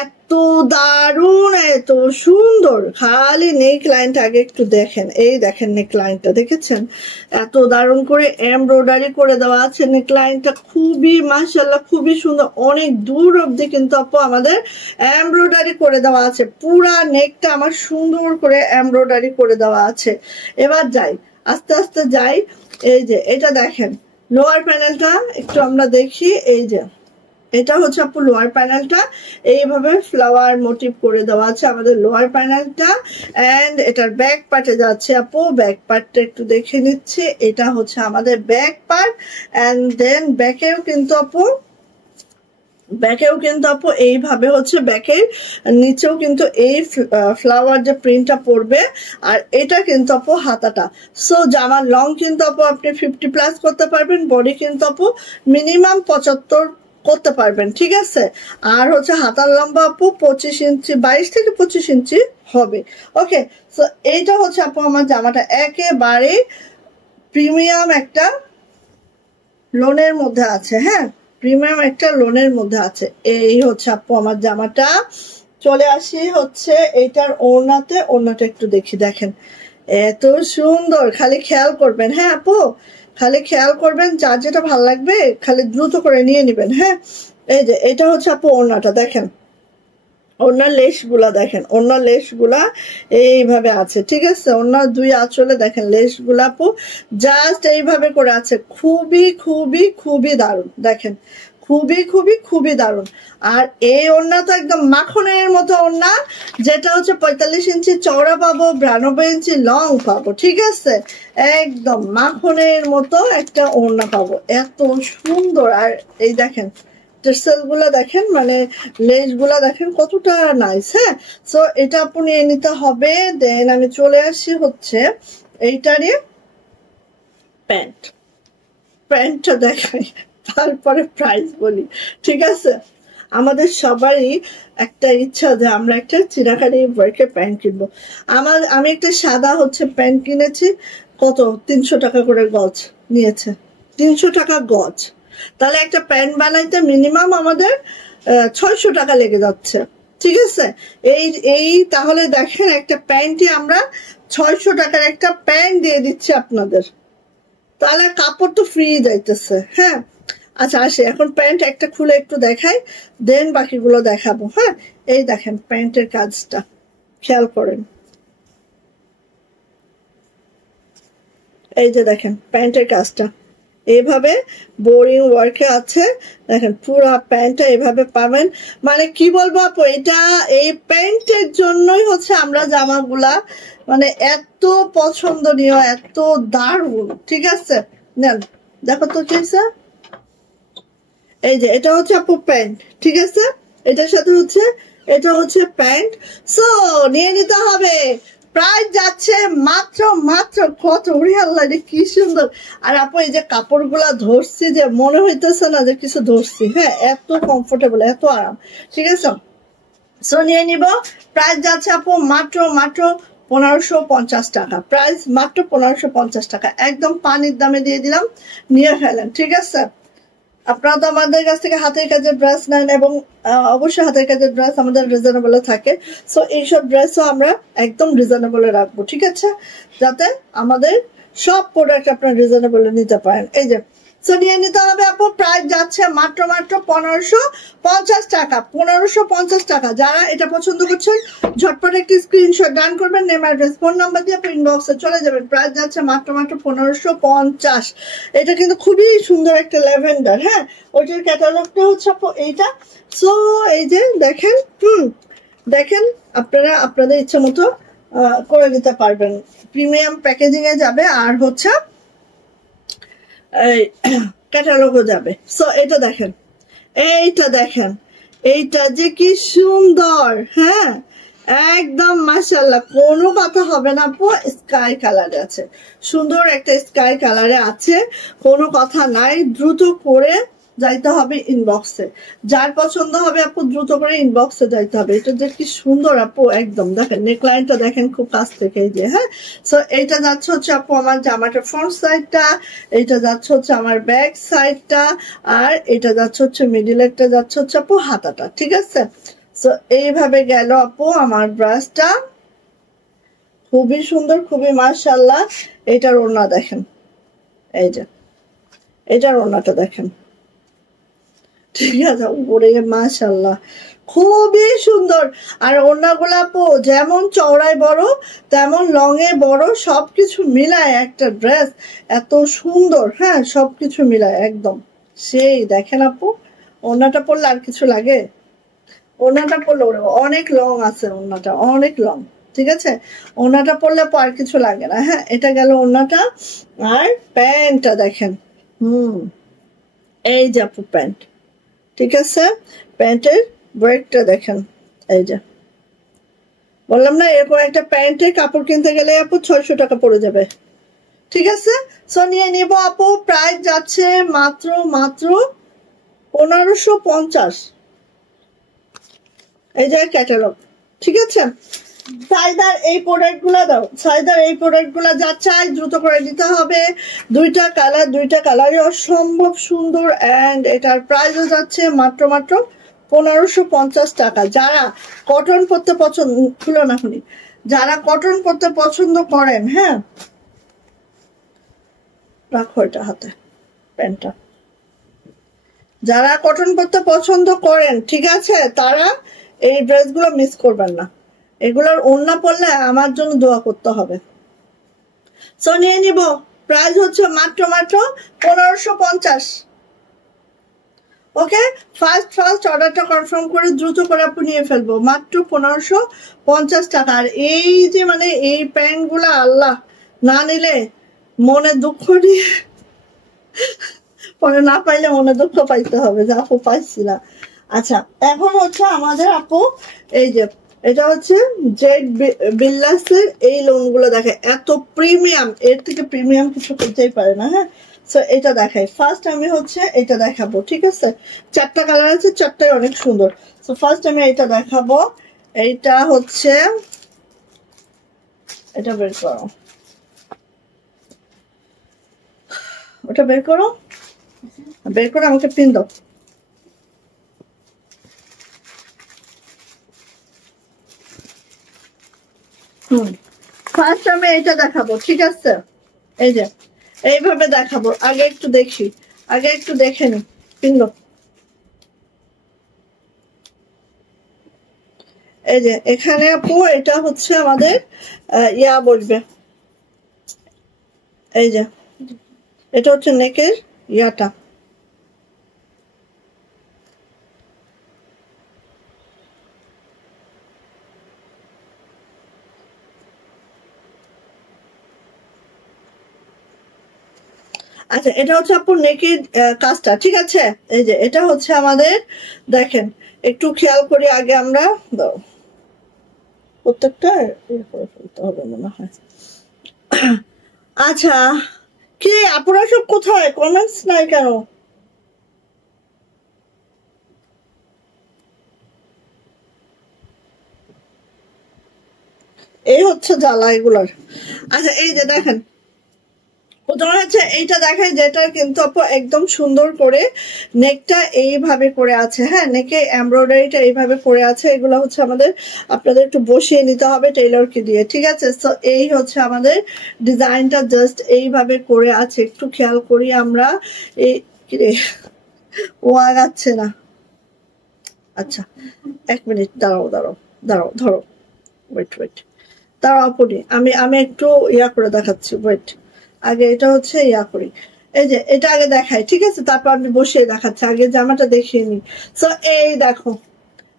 এত দারুণ এত সুন্দর। খালি নেক লাইনটা আগে একটু দেখেন, এই দেখেন নেক লাইনটা দেখেছেন, এত দারুণ করে এমব্রয়ডারি করে দেওয়া আছে। নেক লাইনটা খুবই মাশাআল্লাহ, খুবই সুন্দর, অনেক দূর অব্দি কিন্তু আপু আমাদের এমব্রয়ডারি করে দেওয়া আছে। পুরা নেকটা আমার সুন্দর করে এমব্রয়ডারি করে দেওয়া আছে। এবার যাই, আস্তে আস্তে যাই। এই যে এটা দেখেন লোয়ার প্যানেলটা একটু আমরা দেখি। এই যে এটা হচ্ছে আপু লোয়ার প্যানেলটা, এইভাবে ফ্লাওয়ার মোটিভ করে দেওয়া আছে আমাদের লোয়ার প্যানেলটা। এন্ড এটার ব্যাক পার্টে যাচ্ছে আপু, ব্যাক পার্টটা একটু দেখে নিচ্ছে। এটা হচ্ছে আমাদের ব্যাক পার্ট, এন্ড দেন ব্যাকেও কিন্তু আপু এইভাবে হচ্ছে ব্যাকের নিচেও কিন্তু এই ফ্লাওয়ার যে প্রিন্টটা পড়বে। আর এটা কিন্তু আপু হাতাটা। সো জামার লং কিন্তু আপু আপনি 50+ করতে পারবেন, বডি কিন্তু আপু মিনিমাম 75 করতে পারবেন, ঠিক আছে? আর হচ্ছে হাতার লম্বা আপু 25 ইঞ্চি, 22 থেকে 25 ইঞ্চি হবে। ওকে, সো এইটা হচ্ছে আপু আমার জামাটা, একেবারে প্রিমিয়াম একটা লোনের মধ্যে আছে। হ্যাঁ, প্রিমিয়াম একটা লোনের মধ্যে আছে। এই হচ্ছে আপু আমার জামাটা। চলে আসি হচ্ছে এইটার ওড়নাতে, ওড়নাটা একটু দেখি, দেখেন এত সুন্দর, খালি খেয়াল করবেন। হ্যাঁ আপু, খালি খেয়াল করবেন, যার যেটা ভালো লাগবে খালি দ্রুত করে নিয়ে নেবেন। হ্যাঁ, এই যে এটা হচ্ছে আপু ওড়নাটা দেখেন, ওড়নার লেশগুলা দেখেন, ওড়নার লেশগুলা এইভাবে আছে, ঠিক আছে। ওড়নার দুই আঁচলে দেখেন লেশগুলা আপু জাস্ট এইভাবে করে আছে, খুবই খুবই খুবই দারুণ দেখেন, খুবই খুবই খুবই দারুণ। আর এই ওড়না তো একদম মাখনের মতো ওড়না, যেটা হচ্ছে 45 ইঞ্চি চওড়া পাবো, 92 ইঞ্চি লং পাবো, ঠিক আছে। একদম মাখনের মতো একটা ওড়না পাবো, এত সুন্দর। আর এই দেখেন টেক্সচার গুলা দেখেন, মানে লেস গুলা দেখেন কতটা নাইস। হ্যাঁ, সো এটা আপনি নিয়ে নিতে হবে। দেন আমি চলে আসি হচ্ছে এইটারই প্যান্ট, প্যান্টটা দেখাই তারপরে প্রাইস বলি, ঠিক আছে। আমাদের সবারই একটা ইচ্ছা যে আমরা একটা চিরাখানি ওয়ার্কের প্যান্ট কিনবো। আমি একটা সাদা হচ্ছে প্যান্ট কিনেছি, কত 300 টাকা করে গজ নিয়েছে, 300 টাকা গজ। তাহলে একটা প্যান্ট বানাইতে মিনিমাম আমাদের 600 টাকা লেগে যাচ্ছে, ঠিক আছে। এই এই তাহলে দেখেন একটা প্যান্টই আমরা 600 টাকার একটা প্যান্ট দিয়ে দিচ্ছি আপনাদের, তাহলে কাপড় তো ফ্রি যাইতেছে। হ্যাঁ, আচ্ছা আসে এখন প্যান্ট একটা খুলে একটু দেখাই, দেন বাকিগুলো দেখাবো। হ্যাঁ, এই দেখেন প্যান্টের কাজটা খেয়াল করেন, এই যে দেখেন প্যান্টের কাজটা এইভাবে বোরিং ওয়ার্কে আছে, দেখেন পুরো প্যান্টটা এইভাবে পাবেন। মানে কি বলবো আপু, এটা এই প্যান্টের জন্যই হচ্ছে আমরা জামাগুলা মানে এত পছন্দনীয়, এত দারুণ, ঠিক আছে। নেন দেখো তো কি স্যার, এই যে এটা হচ্ছে আপু প্যান্ট, ঠিক আছে। এটার সাথে হচ্ছে এটা হচ্ছে প্যান্ট, সো নিয়ে নিতে হবে। প্রাইস যাচ্ছে মাত্র মাত্র কত, আল্লাহ কি সুন্দর। আর আপু এই যে কাপড়গুলা ধরছি যে মনে হইতেছে না যে কিছু ধরছি। হ্যাঁ, এত কমফোর্টেবল, এত আরাম, ঠিক আছে। সো নিয়ে নিব। প্রাইস যাচ্ছে আপু মাত্র মাত্র 1550 টাকা, প্রাইস মাত্র 1550 টাকা, একদম পানির দামে দিয়ে দিলাম, নিয়ে ফেলেন, ঠিক আছে। আপনারা তো আমাদের কাছ থেকে হাতের কাজের ড্রেস নেন, এবং অবশ্যই হাতের কাজের ড্রেস আমাদের রিজনেবলে থাকে। সো এইসব ড্রেসও আমরা একদম রিজনেবলে রাখবো, ঠিক আছে, যাতে আমাদের সব প্রোডাক্ট আপনারা রিজনেবলে নিতে পারেন। এই যে সো নিয়ে নিতে হবে আপু। প্রাইস যাচ্ছে মাত্র মাত্র 1550 টাকা, 1550 টাকা। যারা এটা পছন্দ করছেন ঝটপট একটি স্ক্রিনশট ডান করবেন, নেম অ্যাড্রেস ফোন নাম্বার দিয়ে আপনি ইনবক্সে চলে যাবেন। প্রাইস যাচ্ছে মাত্র মাত্র 1550। এটা কিন্তু খুবই সুন্দর একটা ল্যাভেন্ডার। হ্যাঁ, ওইটার ক্যাটালগটা হচ্ছে আপু এইটা। সো এই যে দেখেন, দেখেন আপনারা আপনাদের ইচ্ছা মতো করে নিতে পারবেন, প্রিমিয়াম প্যাকেজিং এ যাবে, আর হচ্ছে এই ক্যাটালগও যাবে। সো এটা দেখেন, এইটা দেখেন, এইটা যে কি সুন্দর। হ্যাঁ, একদম মাশাআল্লাহ, কোনো কথা হবে না আপু। স্কাই কালারে আছে, সুন্দর একটা স্কাই কালারে আছে, কোনো কথা নাই। দ্রুত করে যাইতে হবে ইনবক্সে, যার পছন্দ হবে আপু দ্রুত করে ইনবক্সে যাইতে হবে। এটা যে কি সুন্দর আপু, একদম দেখেন নেকলাইনটা দেখেন খুব কাছ থেকে, এই যে। হ্যাঁ, সো এইটা যাচ্ছে হচ্ছে আপু আমার জামাটার ফ্রন্ট সাইডটা, এইটা যাচ্ছে হচ্ছে আমার ব্যাক সাইডটা, আর এটা যাচ্ছে হচ্ছে মিডিলেরটা যাচ্ছে হচ্ছে আপু হাতাটা, ঠিক আছে। সো এইভাবে গেল আপু আমার ব্রাশটা, খুবই সুন্দর, খুবই মাশাআল্লাহ। এটার ওড়না দেখেন, এই যে এটার ওড়নাটা দেখেন, ঠিক আছে, উপরে মাশাআল্লাহ খুবই সুন্দর। আর ওড়নাগুলো আপু যেমন চওড়ায় বড় তেমন লং এ বড়, সবকিছু মিলায় একটা ড্রেস এত সুন্দর। হ্যাঁ, সবকিছু মিলায় একদম সেই। দেখেন আপু ওড়নাটা পরলে আর কিছু লাগে, ওড়নাটা পরলে অনেক লং আছে, ওড়নাটা অনেক লং, ঠিক আছে। ওড়নাটা পরলে আর কিছু লাগে না। হ্যাঁ, এটা গেল ওড়নাটা। আর প্যান্টটা দেখেন, এই যে আপু প্যান্ট, ঠিক আছে। প্যান্টের ব্রেকটা দেখেন, এই যে বললাম না, এরকম একটা প্যান্টের কাপড় কিনতে গেলে আপু 600 টাকা পড়ে যাবে, ঠিক আছে। সো নিয়ে নিব আপু। প্রাইস যাচ্ছে মাত্র মাত্র 1550। এই যে ক্যাটালগ, ঠিক আছে। সাইদার এই প্রোডাক্ট গুলা দাও, সাইদার এই প্রোডাক্ট গুলা যা চাই দ্রুত করে দিতে হবে। দুইটা কালারই অসম্ভব সুন্দর, অ্যান্ড এটার প্রাইসও যাচ্ছে মাত্র মাত্র 1550 টাকা। যারা কটন পরতে পছন্দ, খুলো না শুনি, যারা কটন পরতে পছন্দ করেন, হ্যাঁ রাখো এটা হাতে প্যান্টটা, যারা কটন পরতে পছন্দ করেন ঠিক আছে তারা এই ড্রেসগুলো মিস করবেন না, এগুলোর ওড়না পরলে আমার জন্য দোয়া করতে হবে। সো নিয়ে নিব, প্রাইস হচ্ছে মাত্র 1550। ওকে, ফার্স্ট অর্ডারটা কনফার্ম করে দ্রুত করে আপনি নিয়ে ফেলবো, মাত্র 1550 টাকা। আর এই যে মানে এই প্যান্ট গুলা আল্লাহ, না নিলে মনে দুঃখ দিয়ে পরে না পাইলে মনে দুঃখ পাইতে হবে যে আপু পাইছি না। আচ্ছা এখন হচ্ছে আমাদের আপু এই যে এটা হচ্ছে জেড বিল্লাসের এই লোনগুলো দেখে এত প্রিমিয়াম, এর থেকে প্রিমিয়াম কিছু করতেই পারে না। হ্যাঁ, সো এটা দেখাই, ফার্স্ট আমি হচ্ছে এটা দেখাবো, ঠিক আছে? চারটা কালার আছে, চারটাই অনেক সুন্দর। সো ফার্স্ট আমি এটা দেখাবো, এইটা হচ্ছে, এটা বের করো, ওটা বের করো, বের করে আমাকে পিন দাও। ফার্স্ট আমি এইটা দেখাবো, ঠিক আছে? এই যে এইভাবে দেখাবো, আগে একটু দেখি, আগে একটু দেখে নি, পিন দাও। এই যে এখানে আপু এটা হচ্ছে আমাদের ইয়া বলবে, এই যে এটা হচ্ছে নেকের ইয়াটা, আচ্ছা এটা হচ্ছে আপু নেকের কাজটা, ঠিক আছে? এই যে এটা হচ্ছে আমাদের, দেখেন একটু খেয়াল করি আগে আমরা, দাও প্রত্যেকটা ইয়ে করে ফেলতে হবে মনে হয়। আচ্ছা কি আপুরা সব কোথায়, কমেন্টস নাই কেন? এই হচ্ছে জ্বালা এগুলার। আচ্ছা এই যে দেখেন, প্রথমে হচ্ছে এইটা দেখাই, যেটা কিন্তু আপু একদম সুন্দর করে নেকটা এইভাবে করে আছে। হ্যাঁ, নেকে এমব্রয়ডারিটা এইভাবে করে আছে, এগুলো হচ্ছে আমাদের আপনাদের একটু বসিয়ে নিতে হবে টেইলরকে দিয়ে, ঠিক আছে? তো এই হচ্ছে আমাদের ডিজাইনটা, জাস্ট এইভাবে করে আছে, একটু খেয়াল করি আমরা। এই কিরে ও আগাচ্ছে না, আচ্ছা এক মিনিট দাঁড়াও দাঁড়াও দাঁড়াও, ধরো ওয়েট দাঁড়াও আপনি, আমি আমি একটু ইয়া করে দেখাচ্ছি, ওয়েট, আগে এটা হচ্ছে ইয়া করি, এই যে এটা আগে দেখাই, ঠিক আছে? তারপর আমি বসিয়ে দেখাচ্ছি, আগে জামাটা দেখিয়ে নি। সো এই দেখো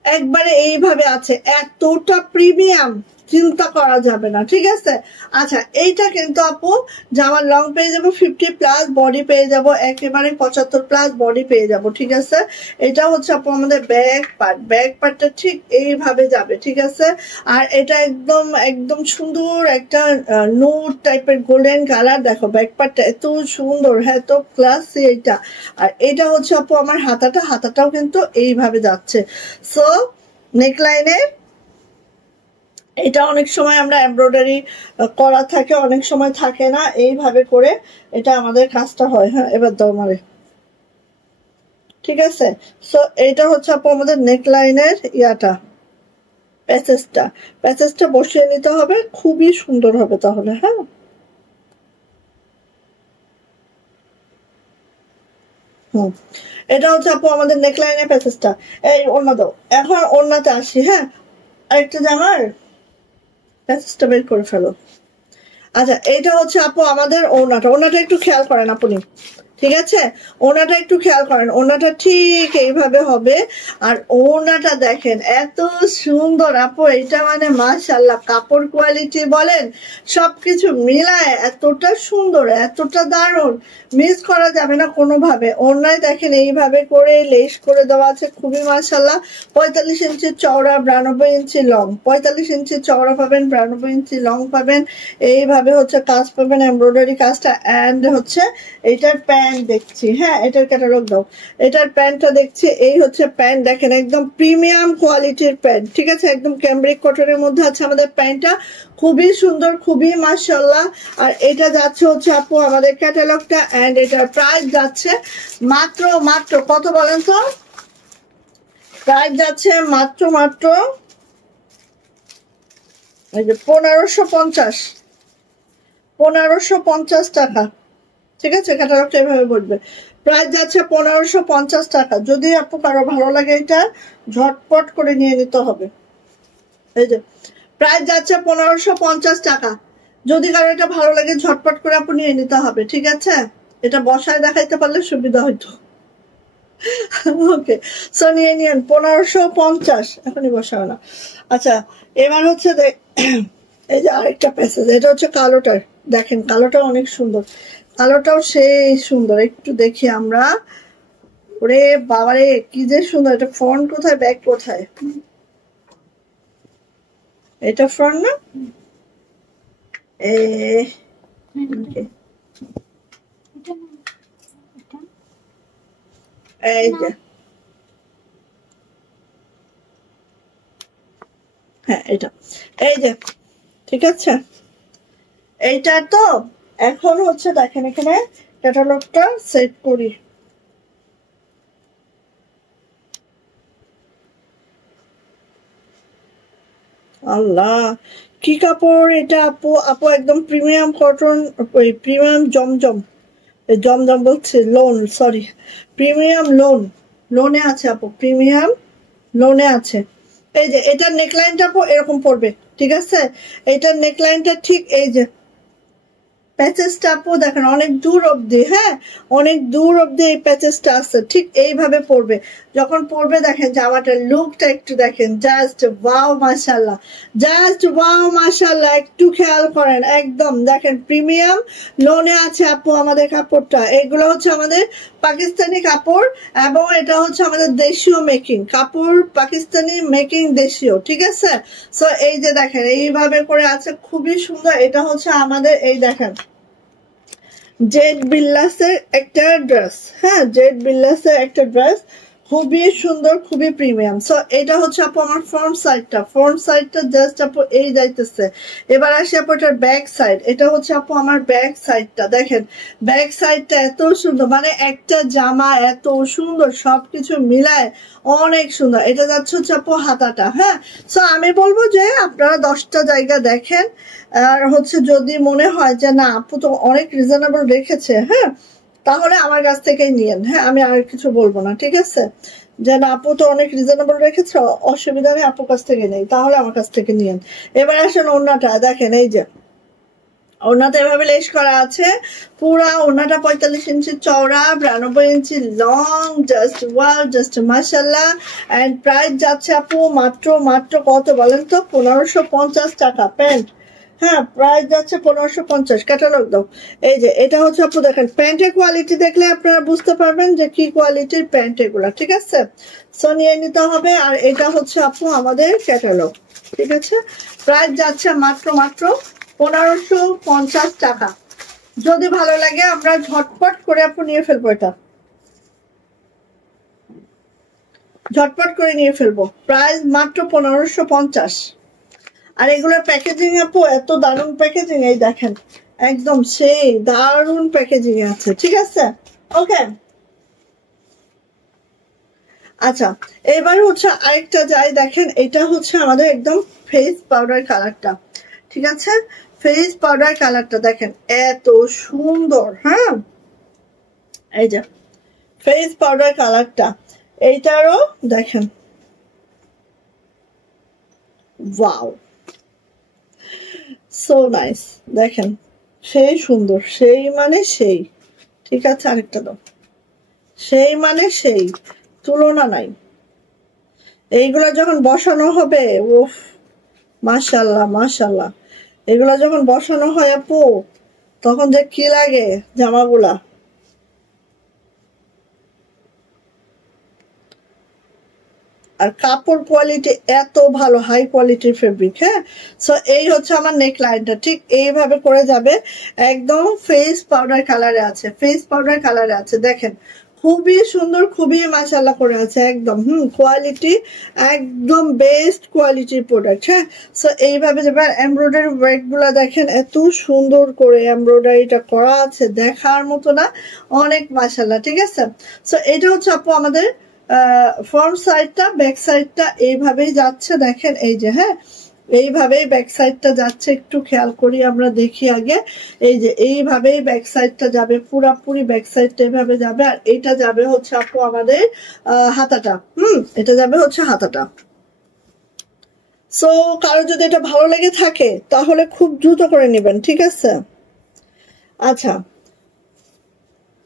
একবারে এইভাবে আছে, এতটা প্রিমিয়াম চিন্তা করা যাবে না, ঠিক আছে? আচ্ছা এইটা কিন্তু আপু জামার লং পেয়ে যাবো 50+, বডি পেয়ে যাবো একেবারে 75+ বডি পেয়ে যাবো, ঠিক আছে? এটা হচ্ছে আপু আমাদের ব্যাক পার্টটা ঠিক এইভাবে যাবে, ঠিক আছে? আর এটা একদম একদম সুন্দর একটা নুড টাইপের গোল্ডেন কালার, দেখো ব্যাক পার্টটা এত সুন্দর, হ্যাঁ তো ক্লাসি এইটা। আর এটা হচ্ছে আপু আমার হাতাটাও কিন্তু এইভাবে যাচ্ছে। সো নেকলাইনে এটা অনেক সময় আমরা এমব্রয়ডারি করা থাকে, অনেক সময় থাকে না, এইভাবে করে এটা আমাদের কাজটা হয়। হ্যাঁ এবার দাও মারে, ঠিক আছে? সো এটা হচ্ছে আপু আমাদের নেকলাইনের ইয়াটা, প্যাচেসটা বসিয়ে নিতে হবে, খুবই সুন্দর হবে তাহলে। হ্যাঁ এটা হচ্ছে আপু আমাদের নেকলাইনের প্যাচেসটা। এই ওড়না দাও, এখন ওড়নাতে আসি। হ্যাঁ আরেকটা জামার প্যাচেসটা বের করে ফেলো। আচ্ছা এইটা হচ্ছে আপু আমাদের ওড়নাটা একটু খেয়াল করেন আপনি, ঠিক আছে? ওড়নাটা একটু খেয়াল করেন, ওড়নাটা ঠিক এইভাবে হবে। আর ওড়নাটা দেখেন এত সুন্দর আপু, এটা মানে মাশাআল্লাহ, কাপড় কোয়ালিটি বলেন সবকিছু মিলায় এতটা সুন্দর, এতটা দারুণ, মিস করা যাবে না কোনোভাবে। ওড়নায় দেখেন এইভাবে করে লেস করে দেওয়া আছে, খুবই মাশাআল্লাহ। 45 ইঞ্চি চওড়া, 92 ইঞ্চি লং, 45 ইঞ্চি চওড়া পাবেন, 92 ইঞ্চি লং পাবেন, এইভাবে হচ্ছে কাজ পাবেন, এমব্রয়ডারি কাজটা। অ্যান্ড হচ্ছে এইটার প্যান্ট দেখছি, হ্যাঁ এটার ক্যাটালগ দাও, এটার প্যান্টটা দেখছি, এই হচ্ছে প্যান্ট, দেখেন একদম প্রিমিয়াম কোয়ালিটির প্যান্ট, ঠিক আছে? একদম ক্যামব্রিক কটনের মধ্যে আছে আমাদের প্যান্টটা, খুবই সুন্দর, খুবই মাশাআল্লাহ। আর এটা যাচ্ছে হচ্ছে আপু আমাদের ক্যাটালগটা, অ্যান্ড এটার প্রাইস যাচ্ছে মাত্র কত বলেন তো? প্রাইস যাচ্ছে মাত্র এই যে 1550 টাকা। ঠিক আছে, ক্যাটালগটা এভাবে বলবে। প্রাইস যাচ্ছে 1550 টাকা। যদি আপু কারো ভালো লাগে এটা ঝটপট করে নিয়ে নিতে হবে। এই যে প্রাইস যাচ্ছে 1550 টাকা। যদি কারো এটা ভালো লাগে ঝটপট করে আপু নিয়ে নিতে হবে। ঠিক আছে, এটা বসায় দেখাইতে পারলে সুবিধা হইতো। ওকে, সো নিয়ে নিন 1550, এখনই বসাও না। আচ্ছা, এবার হচ্ছে এই যে আরেকটা প্যাসেজ, এটা হচ্ছে কালোটার। দেখেন কালোটা অনেক সুন্দর, কালোটাও সেই সুন্দর। একটু দেখি আমরা। ওরে বাবারে কি যে সুন্দর! এটা ফ্রন্ট কোথায়, ব্যাক কোথায়? এটা ফ্রন্ট না? এই যে হ্যাঁ এটা, এই যে ঠিক আছে এইটা। তো এখন হচ্ছে দেখেন এখানে ক্যাটালগটা সেট করি। আল্লাহ কি কাপড় এটা আপু! আপু একদম প্রিমিয়াম কটন, ওই প্রিমিয়াম জমজম, জমজম বলছে লোন, সরি প্রিমিয়াম লোন, লোনে আছে আপু, প্রিমিয়াম লোনে আছে। এই যে এটার নেকলাইনটা আপু এরকম পড়বে। ঠিক আছে, এইটার নেকলাইনটা ঠিক এই যে প্যাচেসটা আপু দেখেন অনেক দূর অব্দি, হ্যাঁ অনেক দূর অব্দি এই প্যাচেসটা আছে। ঠিক এইভাবে পড়বে। যখন পড়বে দেখেন জামাটার লুকটা একটু দেখেন, জাস্ট ওয়াও মাশাআল্লাহ, জাস্ট ওয়াও মাশাআল্লাহ। একটু খেয়াল করেন, একদম দেখেন প্রিমিয়াম লোনে আছে আপু আমাদের কাপড়টা। এগুলো হচ্ছে আমাদের পাকিস্তানি কাপড় এবং এটা হচ্ছে আমাদের দেশীয় মেকিং কাপড়, পাকিস্তানি মেকিং দেশীয়। ঠিক আছে, সো এই যে দেখেন এইভাবে করে আছে, খুবই সুন্দর। এটা হচ্ছে আমাদের এই দেখেন জেড বিল্লাসের একটা ড্রেস, হ্যাঁ জেড বিল্লাসের একটা ড্রেস, খুবই সুন্দর, খুবই প্রিমিয়াম। সো এটা হচ্ছে আপু আমার ফ্রন্ট সাইডটা, ফ্রন্ট সাইডটা জাস্ট আপু এই যাইতেছে। এবার আসি আপু এটার ব্যাক সাইড, এটা হচ্ছে আপু আমার ব্যাক সাইডটা। দেখেন ব্যাক সাইডটা এত সুন্দর, মানে একটা জামা এত সুন্দর, সবকিছু মিলায় অনেক সুন্দর। এটা যাচ্ছে হচ্ছে আপু হাতাটা, হ্যাঁ। সো আমি বলবো যে আপনারা 10টা জায়গা দেখেন, আর হচ্ছে যদি মনে হয় যে না আপু তো অনেক রিজনেবল রেখেছে, হ্যাঁ তাহলে আমার কাছ থেকেই নিয়েন। হ্যাঁ আমি আর কিছু বলবো না। ঠিক আছে, যে না আপু তো অনেক রিজনেবল রেখেছে, অসুবিধা নেই, আপুর কাছ থেকে নেই, তাহলে আমার কাছ থেকে নিয়েন। এবার আসেন ওড়নাটা দেখেন, এই যে ওড়নাতে এভাবে লেস করা আছে। পুরা ওড়নাটা 45 ইঞ্চি চওড়া, 92 ইঞ্চি লং, জাস্ট ওয়াও, জাস্ট মাশাআল্লাহ। এন্ড প্রাইস যাচ্ছে আপু মাত্র মাত্র কত বলেন তো? 1550 টাকা প্যান্ট। হ্যাঁ প্রাইস যাচ্ছে 1550। ক্যাটালগ দাও। এই যে এটা হচ্ছে আপু দেখেন প্যান্টের কোয়ালিটি দেখলে আপনারা বুঝতে পারবেন যে কি কোয়ালিটির প্যান্ট এগুলা। ঠিক আছে, সো নিয়ে নিতে হবে। আর এটা হচ্ছে আপু আমাদের ক্যাটালগ। ঠিক আছে, প্রাইস যাচ্ছে মাত্র মাত্র 1550 টাকা। যদি ভালো লাগে আমরা ঝটপট করে আপু নিয়ে ফেলবো, এটা ঝটপট করে নিয়ে ফেলবো। প্রাইস মাত্র 1550। আর এগুলোর প্যাকেজিং আপু এত দারুণ প্যাকেজিং, এই দেখেন একদম সেই দারুণ প্যাকেজিং আছে। ঠিক আছে, ওকে আচ্ছা এবার হচ্ছে আরেকটা যাই দেখেন, এটা হচ্ছে আমাদের একদম ফেস পাউডার কালারটা। ঠিক আছে, ফেস পাউডার কালারটা দেখেন এত সুন্দর, হ্যাঁ এই যে ফেস পাউডার কালারটা, এইটারও দেখেন ওয়াও সো নাইস। দেখেন সেই সুন্দর, সেই মানে সেই। ঠিক আছে, আরেকটা দাও, সেই মানে সেই, তুলনা নাই। এইগুলা যখন বসানো হবে উফ মাশাআল্লাহ মাশাআল্লাহ, এগুলা যখন বসানো হয় আপু তখন যে কি লাগে জামাগুলা। আর কাপড় কোয়ালিটি এত ভালো, হাই কোয়ালিটির ফেব্রিক। হ্যাঁ, সো এই হচ্ছে আমার নেক লাইনটা, ঠিক এইভাবে করে যাবে। একদম ফেস পাউডার কালারে আছে, ফেস পাউডার কালারে আছে। দেখেন খুবই সুন্দর, খুবই মাশাআল্লাহ করে আছে একদম। কোয়ালিটি একদম বেস্ট কোয়ালিটির প্রোডাক্ট। হ্যাঁ, সো এইভাবে যাবে। এমব্রয়ডারি ওয়ার্ক গুলা দেখেন এত সুন্দর করে এমব্রয়ডারিটা করা আছে, দেখার মতো না, অনেক মাশাআল্লাহ। ঠিক আছে, সো এটা হচ্ছে আপু আমাদের ফ্রন্ট সাইডটা। ব্যাক সাইডটা এইভাবেই যাচ্ছে দেখেন, এই যে হ্যাঁ এইভাবেই ব্যাক সাইডটা যাচ্ছে, একটু খেয়াল করি আমরা, দেখি আগে। এই যে এইভাবেই ব্যাক সাইডটা যাবে, পুরাপুরি ব্যাক সাইডটা এইভাবে যাবে। আর এটা যাবে হচ্ছে আপু আমাদের হাতাটা। এটা যাবে হচ্ছে হাতাটা। সো কারো যদি এটা ভালো লেগে থাকে তাহলে খুব দ্রুত করে নেবেন, ঠিক আছে? আচ্ছা,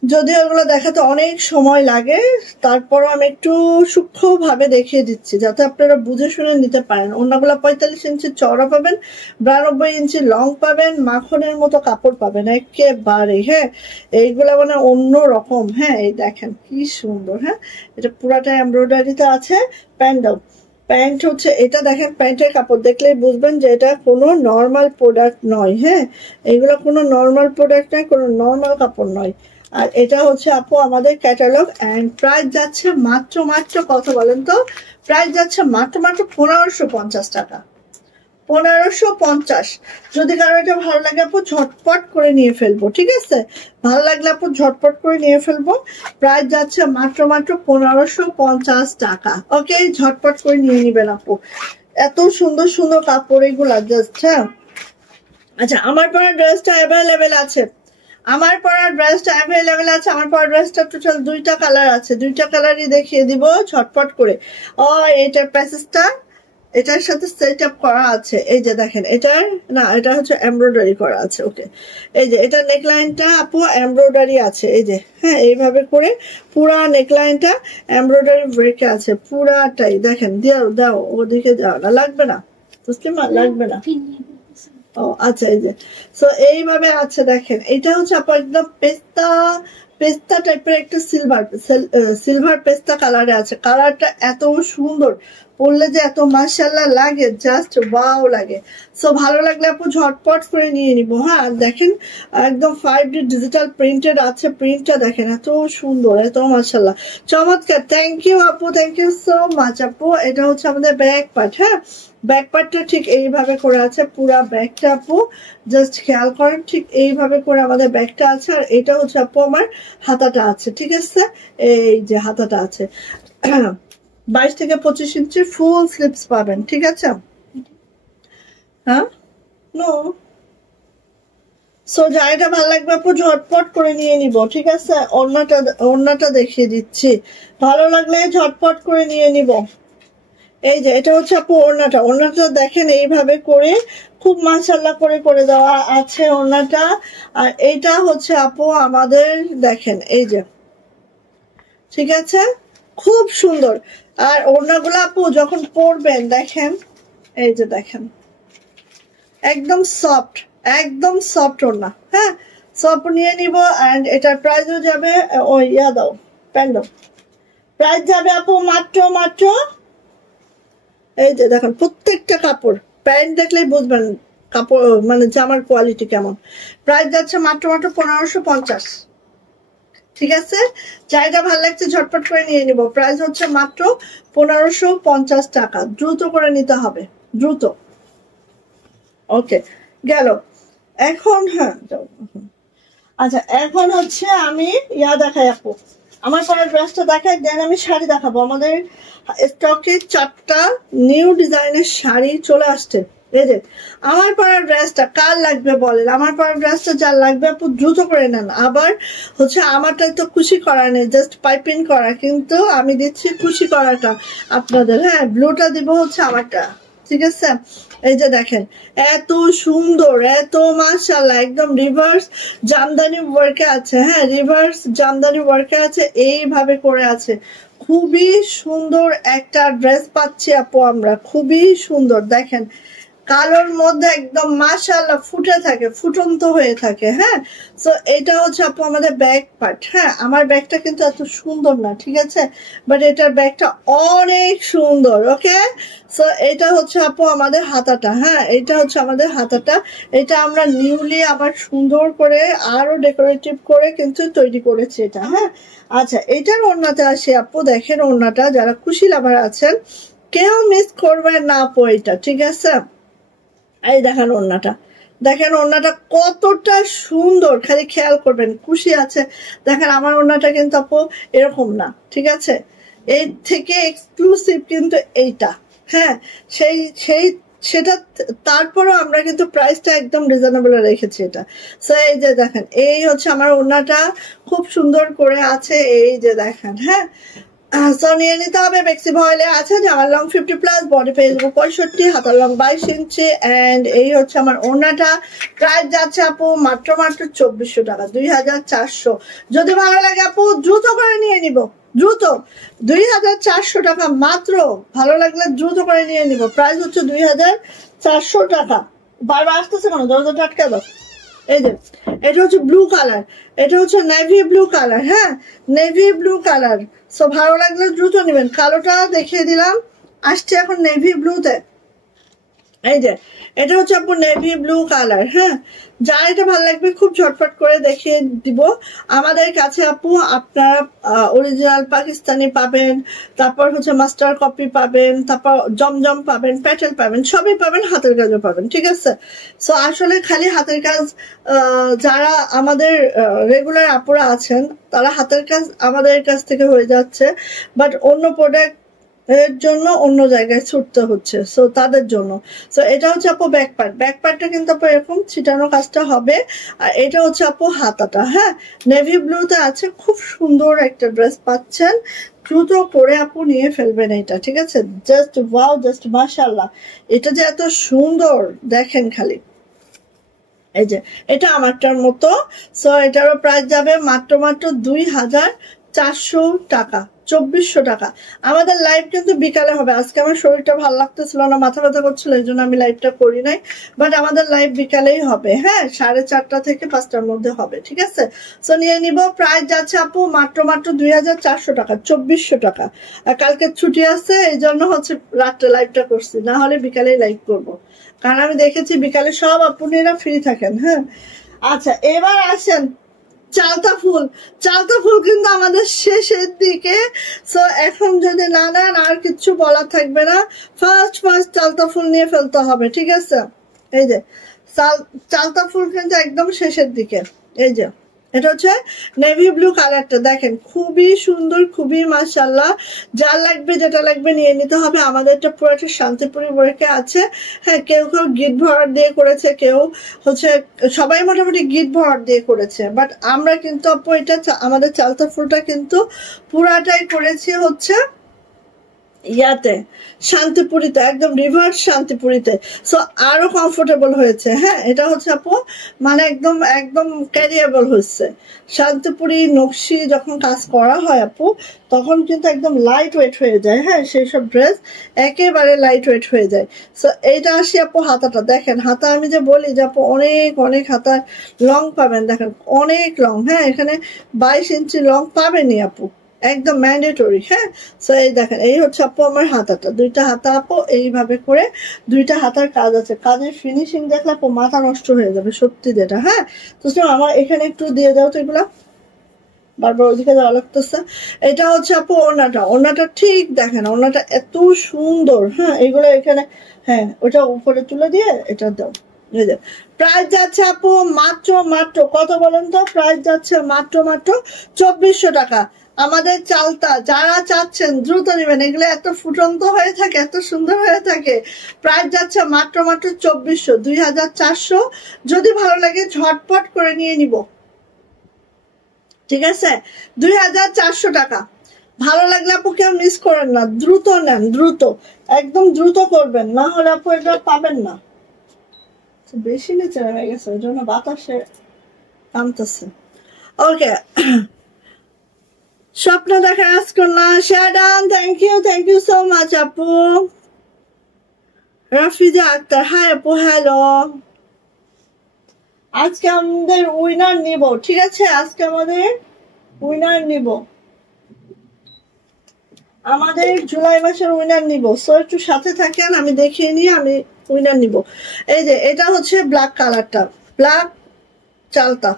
যদি ওগুলো দেখাতে অনেক সময় লাগে, তারপরও আমি একটু সূক্ষ্মভাবে দেখিয়ে দিচ্ছি যাতে আপনারা বুঝে শুনে নিতে পারেন। ওনাগুলো 45 ইঞ্চি চওড়া পাবেন, 92 ইঞ্চি লং পাবেন, মাখনের মতো কাপড় পাবেন একেবারে। হ্যাঁ, এইগুলা মানে অন্য রকম। হ্যাঁ, এই দেখেন কি সুন্দর। হ্যাঁ, এটা পুরাটা এমব্রয়ডারিতে আছে। প্যান্ট হচ্ছে এটা, দেখেন প্যান্টের কাপড় দেখলেই বুঝবেন যে এটা কোনো নর্মাল প্রোডাক্ট নয়। হ্যাঁ, এইগুলো কোনো নর্মাল প্রোডাক্ট নয়, কোনো নর্মাল কাপড় নয়। আর এটা হচ্ছে আপু আমাদের ক্যাটালগ। এন্ড প্রাইস যাচ্ছে মাত্র কত বলেন তো? প্রাইস যাচ্ছে মাত্র 1550 টাকা। 1550। যদি কারো এটা ভালো লাগে আপু ঝটপট করে নিয়ে ফেলবো, ঠিক আছে? ভালো লাগলে আপু ঝটপট করে নিয়ে ফেলবো। প্রাইস যাচ্ছে মাত্র 1550 টাকা। ওকে, ঝটপট করে নিয়ে নিবেন আপু। এত সুন্দর সুন্দর কাপড় এগুলা জাস্ট। হ্যাঁ, আচ্ছা, আমার পরা ড্রেসটা অ্যাভেলেবেল আছে। আমার পরা ড্রেসটা অ্যাভেলেবেল আছে। আমার পরা ড্রেসটা টোটাল 2টা কালার আছে। 2টা কালারই দেখিয়ে দিব ঝটপট করে। এটার প্যাসেজটা এটার সাথে সেট আপ করা আছে। এই যে দেখেন, এটার না, এটা হচ্ছে এমব্রয়ডারি করা আছে। ওকে, এই যে এটা নেকলাইনটা আপু এমব্রয়ডারি আছে। এই যে, হ্যাঁ, এইভাবে করে পুরা নেকলাইনটা এমব্রয়ডারি ব্রেকে আছে পুরাটাই। দেখেন, দাও ওদিকে যাও না, লাগবে না মুসলিমা, লাগবে না। ও আচ্ছা, এই যে সো এইভাবে আছে। দেখেন, এটা হচ্ছে আপু একদম পেস্তা টাইপের একটা সিলভার পেস্তা কালারে আছে। কালারটা এত সুন্দর, পরলে যে এত মাশাআল্লাহ লাগে, জাস্ট ওয়াও লাগে। সো ভালো লাগলে আপু ঝটপট করে নিয়ে নিবো। হ্যাঁ, দেখেন একদম 5D ডিজিটাল প্রিন্টেড আছে। প্রিন্টটা দেখেন এত সুন্দর, এত মাশাআল্লাহ চমৎকার। থ্যাংক ইউ আপু, থ্যাংক ইউ সো মাচ আপু। এটা হচ্ছে আমাদের ব্যাক পার্ট। হ্যাঁ, ব্যাক পার্টটা ঠিক এইভাবে করে আছে। পুরা ব্যাগটা আপু জাস্ট খেয়াল করেন, ঠিক এইভাবে করে আমাদের ব্যাগটা আছে। আর এটা হচ্ছে আপু আমার হাতাটা আছে, ঠিক আছে? এই যে হাতাটা আছে। 22 থেকে 25 ইঞ্চি ফুল স্লিপস পাবেন, ঠিক আছে? হ্যাঁ, নো। সো যা এটা ভালো লাগবে আপু ঝটপট করে নিয়ে নিব, ঠিক আছে? ওড়নাটা দেখিয়ে দিচ্ছি, ভালো লাগলে ঝটপট করে নিয়ে নিব। এই যে এটা হচ্ছে আপু ওড়নাটা দেখেন এইভাবে করে খুব মাশাআল্লাহ করে দেওয়া আছে ওড়নাটা। আর এইটা হচ্ছে আপু আমাদের দেখেন, এই যে, ঠিক আছে, খুব সুন্দর। আর ওড়নাগুলো আপু যখন পরবেন দেখেন, এই যে দেখেন একদম সফট ওড়না। হ্যাঁ, সফট নিয়ে নিব। এন্ড এটার প্রাইসও যাবে, দাও প্যান্ট দাও। প্রাইস যাবে আপু মাত্র এই যে দেখেন, প্রত্যেকটা কাপড় প্যান্ট দেখলেই বুঝবেন কাপড় মানে জামার কোয়ালিটি কেমন। প্রাইস যাচ্ছে মাত্র 1550, ঠিক আছে? যাইটা ভালো লাগছে ঝটপট করে নিয়ে নিব। প্রাইস হচ্ছে মাত্র 1550 টাকা। দ্রুত করে নিতে হবে, দ্রুত। ওকে, গেল। এখন হ্যাঁ, আচ্ছা, এখন হচ্ছে আমি দেখাই আপু, আমার পরের ড্রেসটা দেখাই, দেন আমি শাড়ি দেখাবো। আমাদের স্টকে 4টা নিউ ডিজাইনের শাড়ি চলে আসছে। এই যে আমার পরের ড্রেসটা কার লাগবে বলেন? আমার পরের ড্রেসটা যার লাগবে আপু দ্রুত করে নেন। আবার হচ্ছে আমারটা তো খুশি করা নেই, জাস্ট পাইপিং করা, কিন্তু আমি দিচ্ছি খুশি করাটা আপনাদের। হ্যাঁ, ব্লুটা দিব হচ্ছে আমারটা, ঠিক আছে? এই যে দেখেন এত সুন্দর, এত মাশাআল্লাহ, একদম রিভার্স জামদানি ওয়ার্কে আছে। হ্যাঁ, রিভার্স জামদানি ওয়ার্কে আছে, এইভাবে করে আছে। খুবই সুন্দর একটা ড্রেস পাচ্ছি আপু আমরা, খুবই সুন্দর। দেখেন কালোর মধ্যে একদম মাশাআল্লাহ ফুটে থাকে, ফুটন্ত হয়ে থাকে। হ্যাঁ, সো এটা হচ্ছে আপু আমাদের ব্যাক পার্ট। হ্যাঁ, আমার ব্যাগটা কিন্তু এত সুন্দর না, ঠিক আছে, বাট এটার ব্যাগটা অনেক সুন্দর। ওকে, সো এটা হচ্ছে আপু আমাদের হাতাটা। হ্যাঁ, এটা হচ্ছে আমাদের হাতাটা। এটা আমরা নিউলি আবার সুন্দর করে আরো ডেকোরেটিভ করে কিন্তু তৈরি করেছি এটা। হ্যাঁ, আচ্ছা, এটার ওড়নাতে আসে আপু, দেখেন ওড়নাটা যারা খুশি লাভার আছেন কেউ মিস করবেন না আপু এটা, ঠিক আছে? এই দেখেন ওড়নাটা কতটা সুন্দর, খালি খেয়াল করবেন। খুশি আছে দেখেন, আমার ওড়নাটা কিন্তু আপু এরকম না, ঠিক আছে? এর থেকে এক্সক্লুসিভ কিন্তু এইটা। হ্যাঁ, সেই সেটা তারপরও আমরা কিন্তু প্রাইসটা একদম রিজনেবল রেখেছি এটা। সো এই যে দেখেন, এই হচ্ছে আমার ওড়নাটা খুব সুন্দর করে আছে, এই যে দেখেন। হ্যাঁ, সো নিয়ে নিতে হবে। বেক্সি ভয়েলে আছে জামার লং 50+, বডি পেয়ে যাবো 65, হাতার লং 22 ইঞ্চি। অ্যান্ড এই হচ্ছে আমার ওড়নাটা। প্রাইস যাচ্ছে আপু মাত্র 2400 টাকা, 2400। যদি ভালো লাগে আপু দ্রুত করে নিয়ে নিব, দ্রুত 2400 টাকা মাত্র। ভালো লাগলে দ্রুত করে নিয়ে নিব। প্রাইস হচ্ছে 2400 টাকা। বারবার আসতেছে কেন, দরজাটা আটকে দাও। এই যে এটা হচ্ছে ব্লু কালার, এটা হচ্ছে নেভি ব্লু কালার। হ্যাঁ, নেভি ব্লু কালার। সো ভালো লাগলে দ্রুত নেবেন। কালোটা দেখিয়ে দিলাম, আসছে এখন নেভি ব্লুতে। এই যে এটা হচ্ছে আপু নেভি ব্লু কালার। হ্যাঁ, যার এটা ভালো লাগবে খুব ঝটপট করে দেখিয়ে দিব। আমাদের কাছে আপু আপনারা অরিজিনাল পাকিস্তানি পাবেন, তারপর হচ্ছে মাস্টার কপি পাবেন, তারপর জমজম পাবেন, প্যাটেল পাবেন, সবই পাবেন, হাতের কাজও পাবেন। ঠিক আছে, সো আসলে খালি হাতের কাজ যারা আমাদের রেগুলার আপুরা আছেন তারা হাতের কাজ আমাদের কাছ থেকে হয়ে যাচ্ছে, বাট অন্য প্রোডাক্ট এর জন্য অন্য জায়গায় ছুটতে হচ্ছে, সো তাদের জন্য। সো এটা হচ্ছে আপু ব্যাক পার্ট। ব্যাক পার্টটা কিন্তু আপু এরকম ছিটানো কাজটা হবে। আর এটা হচ্ছে আপু হাতাটা। হ্যাঁ, নেভি ব্লুতে আছে, খুব সুন্দর একটা ড্রেস পাচ্ছেন। দ্রুত পরে আপু নিয়ে ফেলবেন এটা। ঠিক আছে, জাস্ট ওয়াও, জাস্ট মাশাআল্লাহ। এটা যে এত সুন্দর দেখেন খালি। এই যে এটা আমারটার মতো। সো এটারও প্রাইস যাবে মাত্র 2400 টাকা, 2400 টাকা। আমাদের লাইভ কিন্তু বিকালে হবে। আজকে আমার শরীরটা ভালো লাগতেছিল না, মাথা ব্যথা করছিল, এই জন্য আমি লাইভটা করি নাই। বাট আমাদের লাইভ বিকালেই হবে। হ্যাঁ, 4:30 থেকে 5টার মধ্যে হবে। ঠিক আছে, সো নিয়ে নিব। প্রাইস যাচ্ছে আপু মাত্র 2400 টাকা, 2400 টাকা। আর কালকে ছুটি আছে, এই জন্য হচ্ছে রাত্রে লাইভটা করছি, না হলে বিকালেই লাইভ করবো, কারণ আমি দেখেছি বিকালে সব আপুনিরা ফ্রি থাকেন। হ্যাঁ, আচ্ছা এবার আসেন চালতা ফুল। চালতা ফুল কিন্তু আমাদের শেষের দিকে। সো এখন যদি না নেন আর কিচ্ছু বলার থাকবে না, ফার্স্ট চালতা ফুল নিয়ে ফেলতে হবে। ঠিক আছে, এই যে চালতা ফুল কিন্তু একদম শেষের দিকে। এই যে এটা হচ্ছে নেভি ব্লু কালারটা, দেখেন খুবই সুন্দর, খুবই মাশাআল্লাহ। যার লাগবে যেটা লাগবে নিয়ে নিতে হবে। আমাদের এটা পুরোটা শান্তিপুরি ওয়ার্কে আছে। হ্যাঁ, কেউ কেউ গিট ভরাট দিয়ে করেছে, কেউ হচ্ছে সবাই মোটামুটি গিট ভরাট দিয়ে করেছে, বাট আমরা কিন্তু আপু এটা আমাদের চালতা ফুলটা কিন্তু পুরাটাই করেছি হচ্ছে ইয়াতে শান্তিপুরিতে, একদম রিভার্স শান্তিপুরিতে। সো আরো কমফোর্টেবল হয়েছে। হ্যাঁ, এটা হচ্ছে আপু মানে একদম একদম ক্যারিয়েবল হচ্ছে। শান্তিপুরি নকশি যখন কাজ করা হয় আপু, তখন কিন্তু একদম লাইট ওয়েট হয়ে যায়। হ্যাঁ, সেই সব ড্রেস একেবারে লাইট ওয়েট হয়ে যায়। সো এইটা আসি আপু হাতাটা, দেখেন হাতা আমি যে বলি যে আপু অনেক অনেক হাতার লং পাবেন, দেখেন অনেক লং। হ্যাঁ, এখানে 22 ইঞ্চি লং পাবেনই আপু, একদম ম্যান্ডেটরি। হ্যাঁ, সো এই দেখেন এই হচ্ছে আপু আমার হাতাটা, দুইটা হাতা আপু এইভাবে করে দুইটা হাতার কাজ আছে। কাজের ফিনিশিং দেখলে আপু মাথা নষ্ট হয়ে যাবে সত্যি যেটা। হ্যাঁ, তো আমার এখানে একটু দিয়ে দাও তো এগুলা, বারবার ওইদিকে যাওয়া লাগতেছে। এটা হচ্ছে আপু ওড়নাটা। ওড়নাটা ঠিক দেখেন, ওড়নাটা এত সুন্দর। হ্যাঁ, এগুলো এখানে, হ্যাঁ ওটা উপরে তুলে দিয়ে এটা দাও। প্রাইস যাচ্ছে আপু মাত্র কত বলেন তো? প্রাইস যাচ্ছে মাত্র 2400 টাকা। আমাদের চালতা যারা চাচ্ছেন দ্রুত নেবেন, এগুলো এত ফুটন্ত হয়ে থাকে, এত সুন্দর হয়ে থাকে। প্রাইস যাচ্ছে মাত্র 2400, 2400। যদি ভালো লাগে ঝটপট করে নিয়ে নিব। ঠিক আছে, 2400 টাকা। ভালো লাগলে আপু কেউ মিস করেন না, দ্রুত নেন, দ্রুত একদম দ্রুত করবেন, না হলে আপু এটা পাবেন না। বেশি নিচে হয়ে গেছে, ওই জন্য বাতাসে টানতেছে। ওকে, স্বপ্ন দেখা রাজকন্যা শাডান, থ্যাংক ইউ সো মাচ আপু। রাফিজা আক্তার, হাই আপু, হ্যালো। আজকে আমাদের উইনার নিব। ঠিক আছে, আজকে আমাদের উইনার নিব, আমাদের জুলাই মাসের উইনার নিব। সো একটু সাথে থাকেন, আমি দেখিয়ে নিয়ে আমি উইনার নিব। এই যে এটা হচ্ছে ব্ল্যাক কালারটা, ব্ল্যাক চালতা।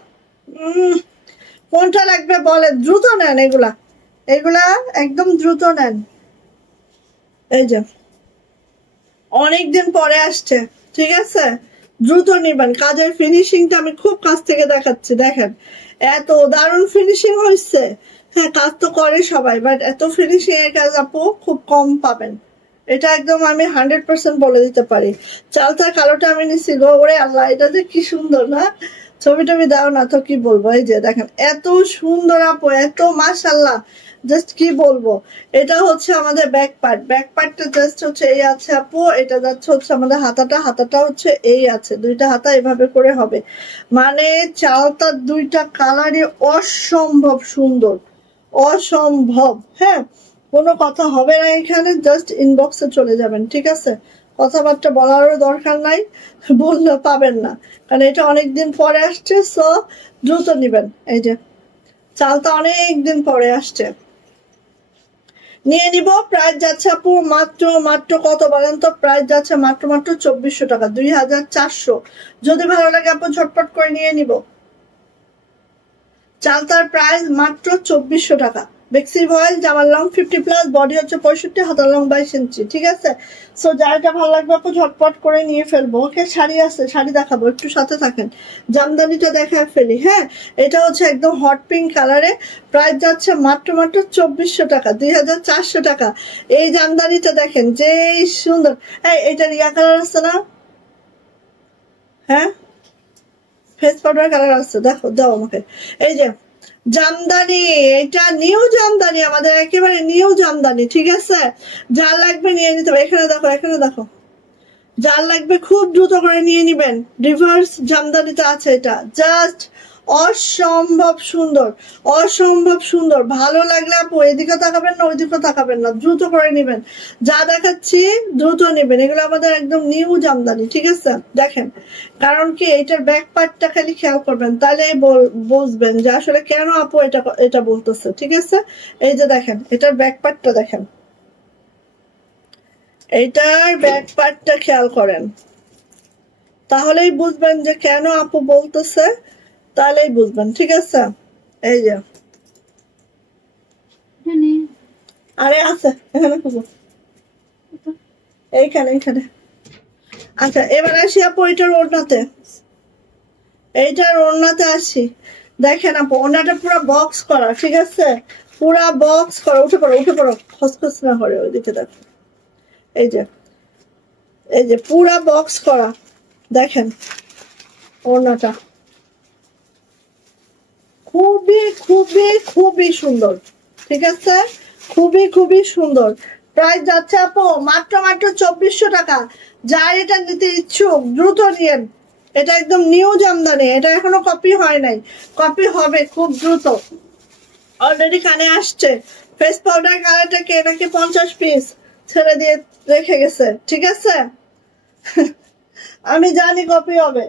কোনটা লাগবে বলে, দ্রুত নেন এগুলা, এগুলা একদম দ্রুত নেন। এই যে অনেকদিন পরে আসছে। ঠিক আছে, দ্রুত নিবেন। কাজের ফিনিশিংটা আমি খুব কাছ থেকে দেখাচ্ছি, দেখেন এত দারুণ ফিনিশিং হয়েছে। হ্যাঁ, কাজ তো করে সবাই, বাট এত ফিনিশিং এর কাজ আপু খুব কম পাবেন। এটা একদম আমি 100% বলে দিতে পারি। চালতার কালোটা আমি নিছি গো, ওরে আল্লাহ এটা যে কি সুন্দর না, ছবি টবি দাও না তো কি বলবো। এই যে দেখেন এত সুন্দর আপু, এত মাশাআল্লাহ, জাস্ট কি বলবো। এটা হচ্ছে আমাদের ব্যাক পার্টটা জাস্ট হচ্ছে এই আছে আপু, এটা যাচ্ছে হচ্ছে আমাদের হাতাটা হচ্ছে এই আছে, দুইটা হাতা এভাবে করে হবে। মানে চালতার দুইটা কালারই অসম্ভব সুন্দর, অসম্ভব। হ্যাঁ, কোনো কথা হবে না এখানে, জাস্ট ইনবক্সে চলে যাবেন, ঠিক আছে? কথাবার্তা বলারও দরকার নাই, বললে পাবেন না, কারণ এটা অনেকদিন পরে আসছে। সো দ্রুত নিবেন। এই যে চালটা অনেকদিন পরে আসছে, নিয়ে নিব। প্রাইস যাচ্ছে আপু মাত্র কত বলেন তো? প্রাইস যাচ্ছে মাত্র 2400 টাকা, 2400। যদি ভালো লাগে আপু ঝটপট করে নিয়ে নিব। চালতার প্রাইস মাত্র 2400 টাকা। বেক্সি ভয়েল, জামার লং 50+, বডি হচ্ছে 65, হাতার লং 22 ইঞ্চি, ঠিক আছে? সো যারটা ভালো লাগবে আপু ঝটপট করে নিয়ে ফেলবো। ওকে, শাড়ি আছে, শাড়ি দেখাবো, একটু সাথে থাকেন। জামদানিটা দেখায় ফেলি। হ্যাঁ, এটা হচ্ছে একদম হট পিঙ্ক কালারে, প্রাইস যাচ্ছে মাত্র 2400 টাকা, 2400 টাকা। এই জামদানিটা দেখেন যে সুন্দর। এটা রিয়া কালার আছে না? হ্যাঁ, ফেস পাউডার কালার আছে, দেখো, দাও আমাকে। এই যে জামদানি, এটা নিউ জামদানি, আমাদের একেবারে নিউ জামদানি, ঠিক আছে? যার লাগবে নিয়ে নিতে হবে। এখানে দেখো, এখানে দেখো, যার লাগবে খুব দ্রুত করে নিয়ে নিবেন। রিভার্স জামদানিতে আছে, এটা জাস্ট অসম্ভব সুন্দর, অসম্ভব সুন্দর। ভালো লাগলে আপু এদিকে তাকাবেন না, ওইদিকে তাকাবেন না, দ্রুত করে নিবেন। যা দেখাচ্ছি দ্রুত নিবেন, এগুলো আমাদের একদম নিউ জামদানি, ঠিক আছে? দেখেন, কারণ কি এটার ব্যাক পার্টটা খালি খেয়াল করবেন, তাহলে বুঝবেন যে আসলে কেন আপু এটা বলতেছে, ঠিক আছে? এই যে দেখেন, এটার ব্যাক পার্টটা দেখেন, এইটার ব্যাক পার্টটা খেয়াল করেন, তাহলেই বুঝবেন যে কেন আপু বলতেছে, তাহলেই বুঝবেন, ঠিক আছে? এই যে আরে আছে এখানে, এইখানে। আচ্ছা, এবার আসি আপু এইটার ওড়নাতে আসি। দেখেন আপু, ওড়নাটা পুরো বক্স করা, ঠিক আছে? পুরা বক্স করা। উঠে পড়ো, খসখস না করে ওইদিকে দেখো। এই যে পুরা বক্স করা, দেখেন ওড়নাটা খুবই সুন্দর, ঠিক আছে? খুবই সুন্দর। প্রাইস যাচ্ছে আপু মাত্র 2400 টাকা। যার এটা নিতে ইচ্ছুক দ্রুত নিয়েন। এটা একদম নিউ জামদানি, এটা এখনো কপি হয় নাই, কপি হবে খুব দ্রুত। অলরেডি কানে আসছে। ফেস পাউডার কালারটাকে নাকি 50 পিস ছেড়ে দিয়ে রেখে গেছে, ঠিক আছে? আমি জানি কপি হবে,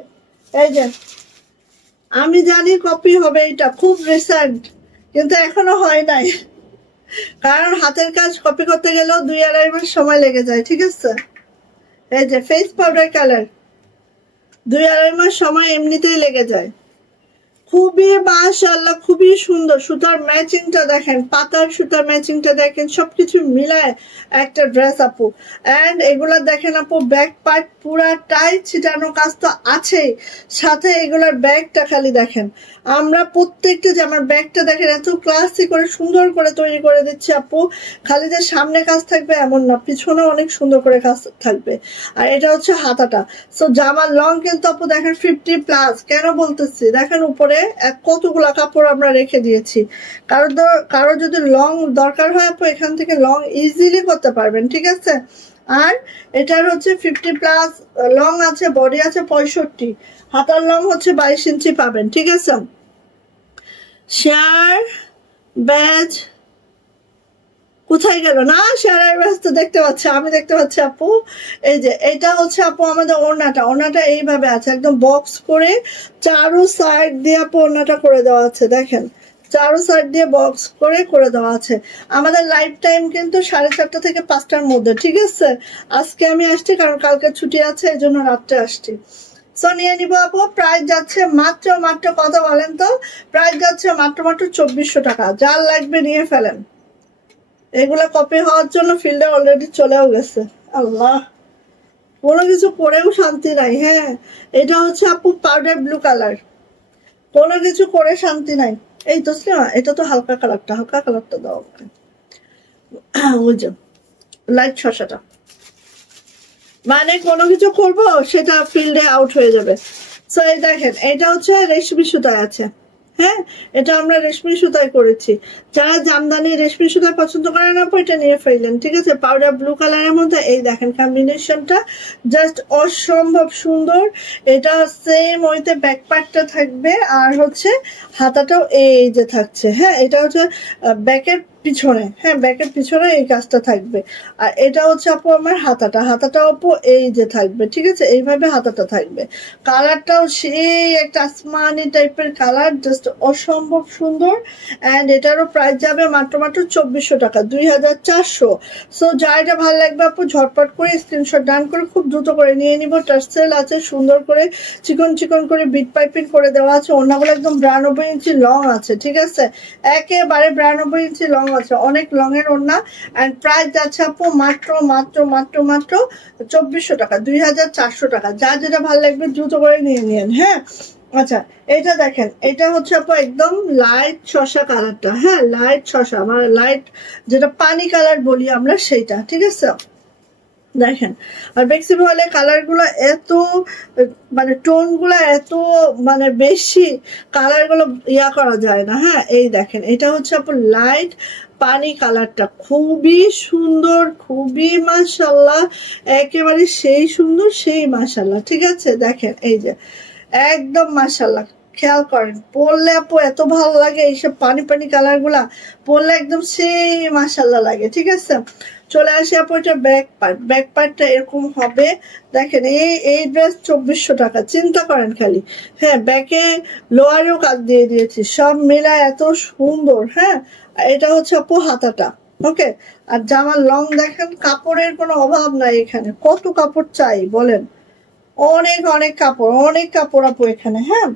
এই যে আমি জানি কপি হবে, এটা খুব রিসেন্ট, কিন্তু এখনো হয় নাই, কারণ হাতের কাজ কপি করতে গেলেও 2-2.5 মাস সময় লেগে যায়, ঠিক আছে? এই যে ফেস পাউডার কালার, 2-2.5 মাস সময় এমনিতেই লেগে যায়। খুবই মাশাআল্লাহ, খুবই সুন্দর। সুতার ম্যাচিংটা দেখেন, পাতার সুতার ম্যাচিংটা দেখেন, সবকিছু মিলায় একটা ড্রেস আপু। এন্ড এগুলা দেখেন আপু, ব্যাক পার্ট পুরাটাই ছিটানো কাজ তো আছেই, সাথে এগুলার ব্যাগটা খালি দেখেন। আমরা প্রত্যেকটা জামার ব্যাগটা দেখেন এত ক্লাসি করে সুন্দর করে তৈরি করে দিচ্ছি আপু। খালি যে সামনে কাজ থাকবে এমন না, পিছনে অনেক সুন্দর করে কাজ থাকবে। আর এটা হচ্ছে হাতাটা। সো জামার লং কিন্তু আপু দেখেন 50+। কেন বলতেছি, দেখেন উপরে কতগুলা কাপড় আমরা রেখে দিয়েছি। কারো যদি লং দরকার হয় আপু, এখান থেকে লং ইজিলি করতে পারবেন, ঠিক আছে? আর এটার হচ্ছে 50+ লং আছে, বডি আছে 65, হাতার লং হচ্ছে 22 ইঞ্চি পাবেন, ঠিক আছে? শেয়ার ব্যাচ কোথায় গেল? না, শেয়ারের ব্যাচ তো দেখতে পাচ্ছি, আমি দেখতে পাচ্ছি আপু। এই যে এটা হচ্ছে আপু আমাদের ওড়নাটা এইভাবে আছে, একদম বক্স করে চারু সাইড দিয়ে আপু ওড়নাটা করে দেওয়া আছে, দেখেন চারু সাইড দিয়ে বক্স করে দেওয়া আছে। আমাদের লাইফ টাইম কিন্তু 4:30 থেকে 5টার মধ্যে, ঠিক আছে? আজকে আমি আসছি কারণ কালকে ছুটি আছে, এই জন্য রাত্রে আসছি। সো নিয়ে নিবো আপু। প্রাইস যাচ্ছে মাত্র কত বলেন তো? প্রাইস যাচ্ছে মাত্র 2400 টাকা। যার লাগবে নিয়ে ফেলেন। এগুলা কপি হওয়ার জন্য ফিল্ডে অলরেডি চলেও গেছে। আল্লাহ, কোনো কিছু করেও শান্তি নাই। হ্যাঁ, এটা হচ্ছে আপু পাউডার ব্লু কালার, কোনো কিছু করে শান্তি নাই। এই তো এটা তো হালকা কালারটা দাও, ওই যে লাইট শসাটা, মানে কোনো কিছু করবো সেটা ফিল্ডে আউট হয়ে যাবে। সো এই দেখেন এটা হচ্ছে রেশমি সুতায় আছে, হ্যাঁ এটা আমরা রেশমি সুতায় করেছি। যারা জামদানি রেশমি সুতায় পছন্দ করেন না এটা নিয়ে ফেললেন, ঠিক আছে। পাউডার ব্লু কালারের মধ্যে এই দেখেন কম্বিনেশনটা জাস্ট অসম্ভব সুন্দর। এটা সেম ওইতে ব্যাক পার্টটা থাকবে আর হচ্ছে হাতাটাও এই যে থাকছে, হ্যাঁ এটা হচ্ছে ব্যাকের পিছনে, হ্যাঁ ব্যাকের পিছনে এই কাজটা থাকবে। আর এটা হচ্ছে আপু আমার হাতাটা, হাতাটা আপু এই যে থাকবে, ঠিক আছে এইভাবে হাতাটা থাকবে। কালারটাও সেই একটা আসমানি টাইপের কালার, জাস্ট অসম্ভব সুন্দর। অ্যান্ড এটারও প্রাইস যাবে মাত্র 2400 টাকা, 2400। সো যা এটা ভালো লাগবে আপু ঝটপট করে স্ক্রিনশট ডান করে খুব দ্রুত করে নিয়ে নিব। টার্সেল আছে সুন্দর করে চিকন চিকন করে বিট পাইপিং করে দেওয়া আছে। ওড়নাগুলো একদম 92 ইঞ্চি লং আছে, ঠিক আছে একেবারে 92 ইঞ্চি লং আছে, অনেক লং এর ওড়না। অ্যান্ড প্রাইস যাচ্ছে আপু মাত্র মাত্র মাত্র মাত্র 2400 টাকা, 2400 টাকা। যা যেটা ভালো লাগবে দ্রুত করে নিয়ে নিন, হ্যাঁ। আচ্ছা এটা দেখেন এটা হচ্ছে আপু একদম লাইট শসা কালারটা, হ্যাঁ লাইট শসা মানে লাইট যেটা পানি কালার বলি আমরা সেইটা, ঠিক আছে দেখেন। আর বেক্সি ভয়েলের কালার গুলো এত মানে টোন গুলো এত মানে বেশি, কালার গুলো ইয়া করা যায় না, হ্যাঁ এই দেখেন এটা হচ্ছে আপু লাইট পানি কালারটা খুবই সুন্দর, খুবই মাশাআল্লাহ একেবারে সেই সুন্দর সেই মাশাআল্লাহ, ঠিক আছে দেখেন এই যে একদম মাশাআল্লাহ। খেয়াল করেন পরলে আপু এত ভালো লাগে, এইসব পানি পানি কালার গুলা পরলে একদম সেই মাশাআল্লাহ লাগে, ঠিক আছে। চলে আসে আপু এটা ব্যাক পার্ট, ব্যাক পার্টটা এরকম হবে দেখেন। এই ড্রেস 2400 টাকা, চিন্তা করেন খালি, হ্যাঁ ব্যাকে লোয়ারেও কাজ দিয়ে দিয়েছি, সব মিলা এত সুন্দর, হ্যাঁ। এটা হচ্ছে আপু হাতাটা, ওকে। আর জামার লং দেখেন, কাপড়ের কোনো অভাব নাই এখানে, কত কাপড় চাই বলেন, অনেক অনেক কাপড়, অনেক কাপড় আপু এখানে, হ্যাঁ।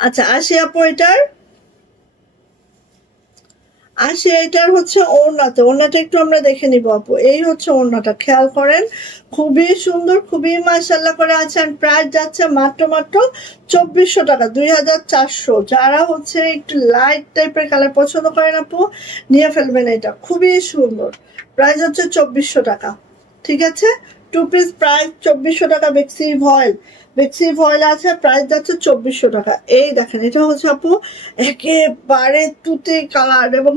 আচ্ছা আসি আপু এটার হচ্ছে ওড়নাতে, ওড়নাটা একটু আমরা দেখে নিব আপু। এই হচ্ছে ওড়নাটা, খেয়াল করেন খুবই সুন্দর, খুবই মাশাআল্লাহ করে আছে। আর প্রাইস যাচ্ছে মাত্র মাত্র 2400 টাকা, 2400। যারা হচ্ছে একটু লাইট টাইপের কালার পছন্দ করেন আপু নিয়ে ফেলবেন, এটা খুবই সুন্দর। প্রাইস হচ্ছে 2400 টাকা, ঠিক আছে। টু পিস প্রাইস 2400 টাকা। বেক্সি ভয়েল আছে, প্রাইস যাচ্ছে 2400 টাকা। এই দেখেন এটা হচ্ছে আপু একেবারে তুতে কালার এবং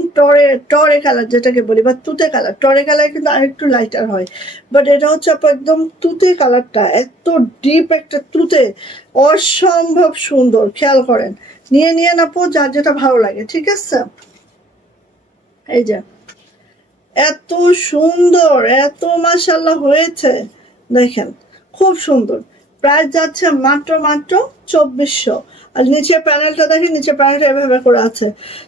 টরে কালার যেটাকে বলি, বা তুতে কালার। টরে কালার কিন্তু আরেকটু লাইটার হয়, বাট এটা হচ্ছে আপু একদম তুতে কালারটা, এত ডিপ একটা তুতে, অসম্ভব সুন্দর। খেয়াল করেন নিয়ে আপু যার যেটা ভালো লাগে, ঠিক আছে। এই যে এত সুন্দর, এত মাশাআল্লাহ হয়েছে দেখেন, খুব সুন্দর। প্রাইস যাচ্ছে মাত্র মাত্র 2400। আর নিচের প্যানেলটা দেখেন, নিচের প্যানেলটা এভাবে করে আছে,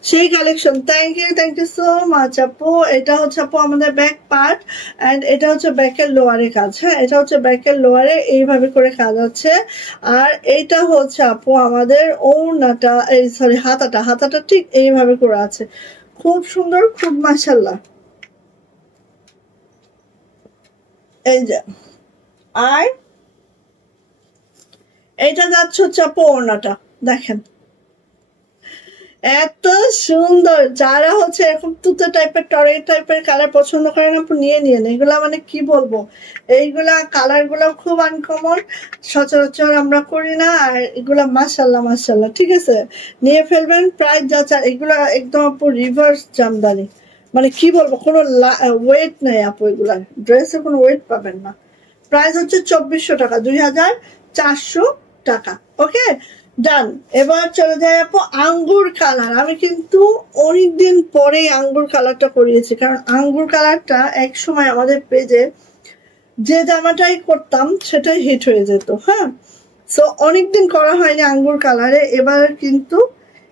সেই collection. Thank you so much আপু। এটা হচ্ছে আপু আমাদের ব্যাক পার্ট, অ্যান্ড এটা হচ্ছে ব্যাকের লোয়ারে কাজ, হ্যাঁ এটা হচ্ছে ব্যাকের লোয়ারে এইভাবে করে কাজ আছে। আর এইটা হচ্ছে আপু আমাদের ওড়নাটা, এই সরি হাতাটা ঠিক এইভাবে করে আছে, খুব সুন্দর, খুব মাশাআল্লাহ। এই যে আর এটা যাচ্ছে হচ্ছে আপু ওড়নাটা দেখেন, এত সুন্দর। যারা হচ্ছে এরকম তুতে টাইপের টরে টাইপের কালার পছন্দ করেন আপু নিয়ে এগুলা মানে কি বলবো, এইগুলা কালার গুলা খুব আনকমন, সচরাচর আমরা করি না। আর এগুলা মাশাআল্লাহ মাশাআল্লাহ, ঠিক আছে নিয়ে ফেলবেন। প্রাইস যাচ্ছে এগুলা একদম আপু রিভার্স জামদানি, মানে কি বলবো কোনো ওয়েট নেই আপু, এগুলা ড্রেসের কোনো ওয়েট পাবেন না। প্রাইস হচ্ছে 2400 টাকা, 2400 টাকা, ওকে ডান। এবার চলে যায় আপু আঙ্গুর কালার। আমি কিন্তু অনেকদিন পরে আঙ্গুর কালারটা করিয়েছি, কারণ আঙ্গুর কালারটা এক সময় আমাদের পেজে যে জামাটাই করতাম সেটাই হিট হয়ে যেত, হ্যাঁ। সো অনেকদিন করা হয়নি আঙ্গুর কালারে, এবার কিন্তু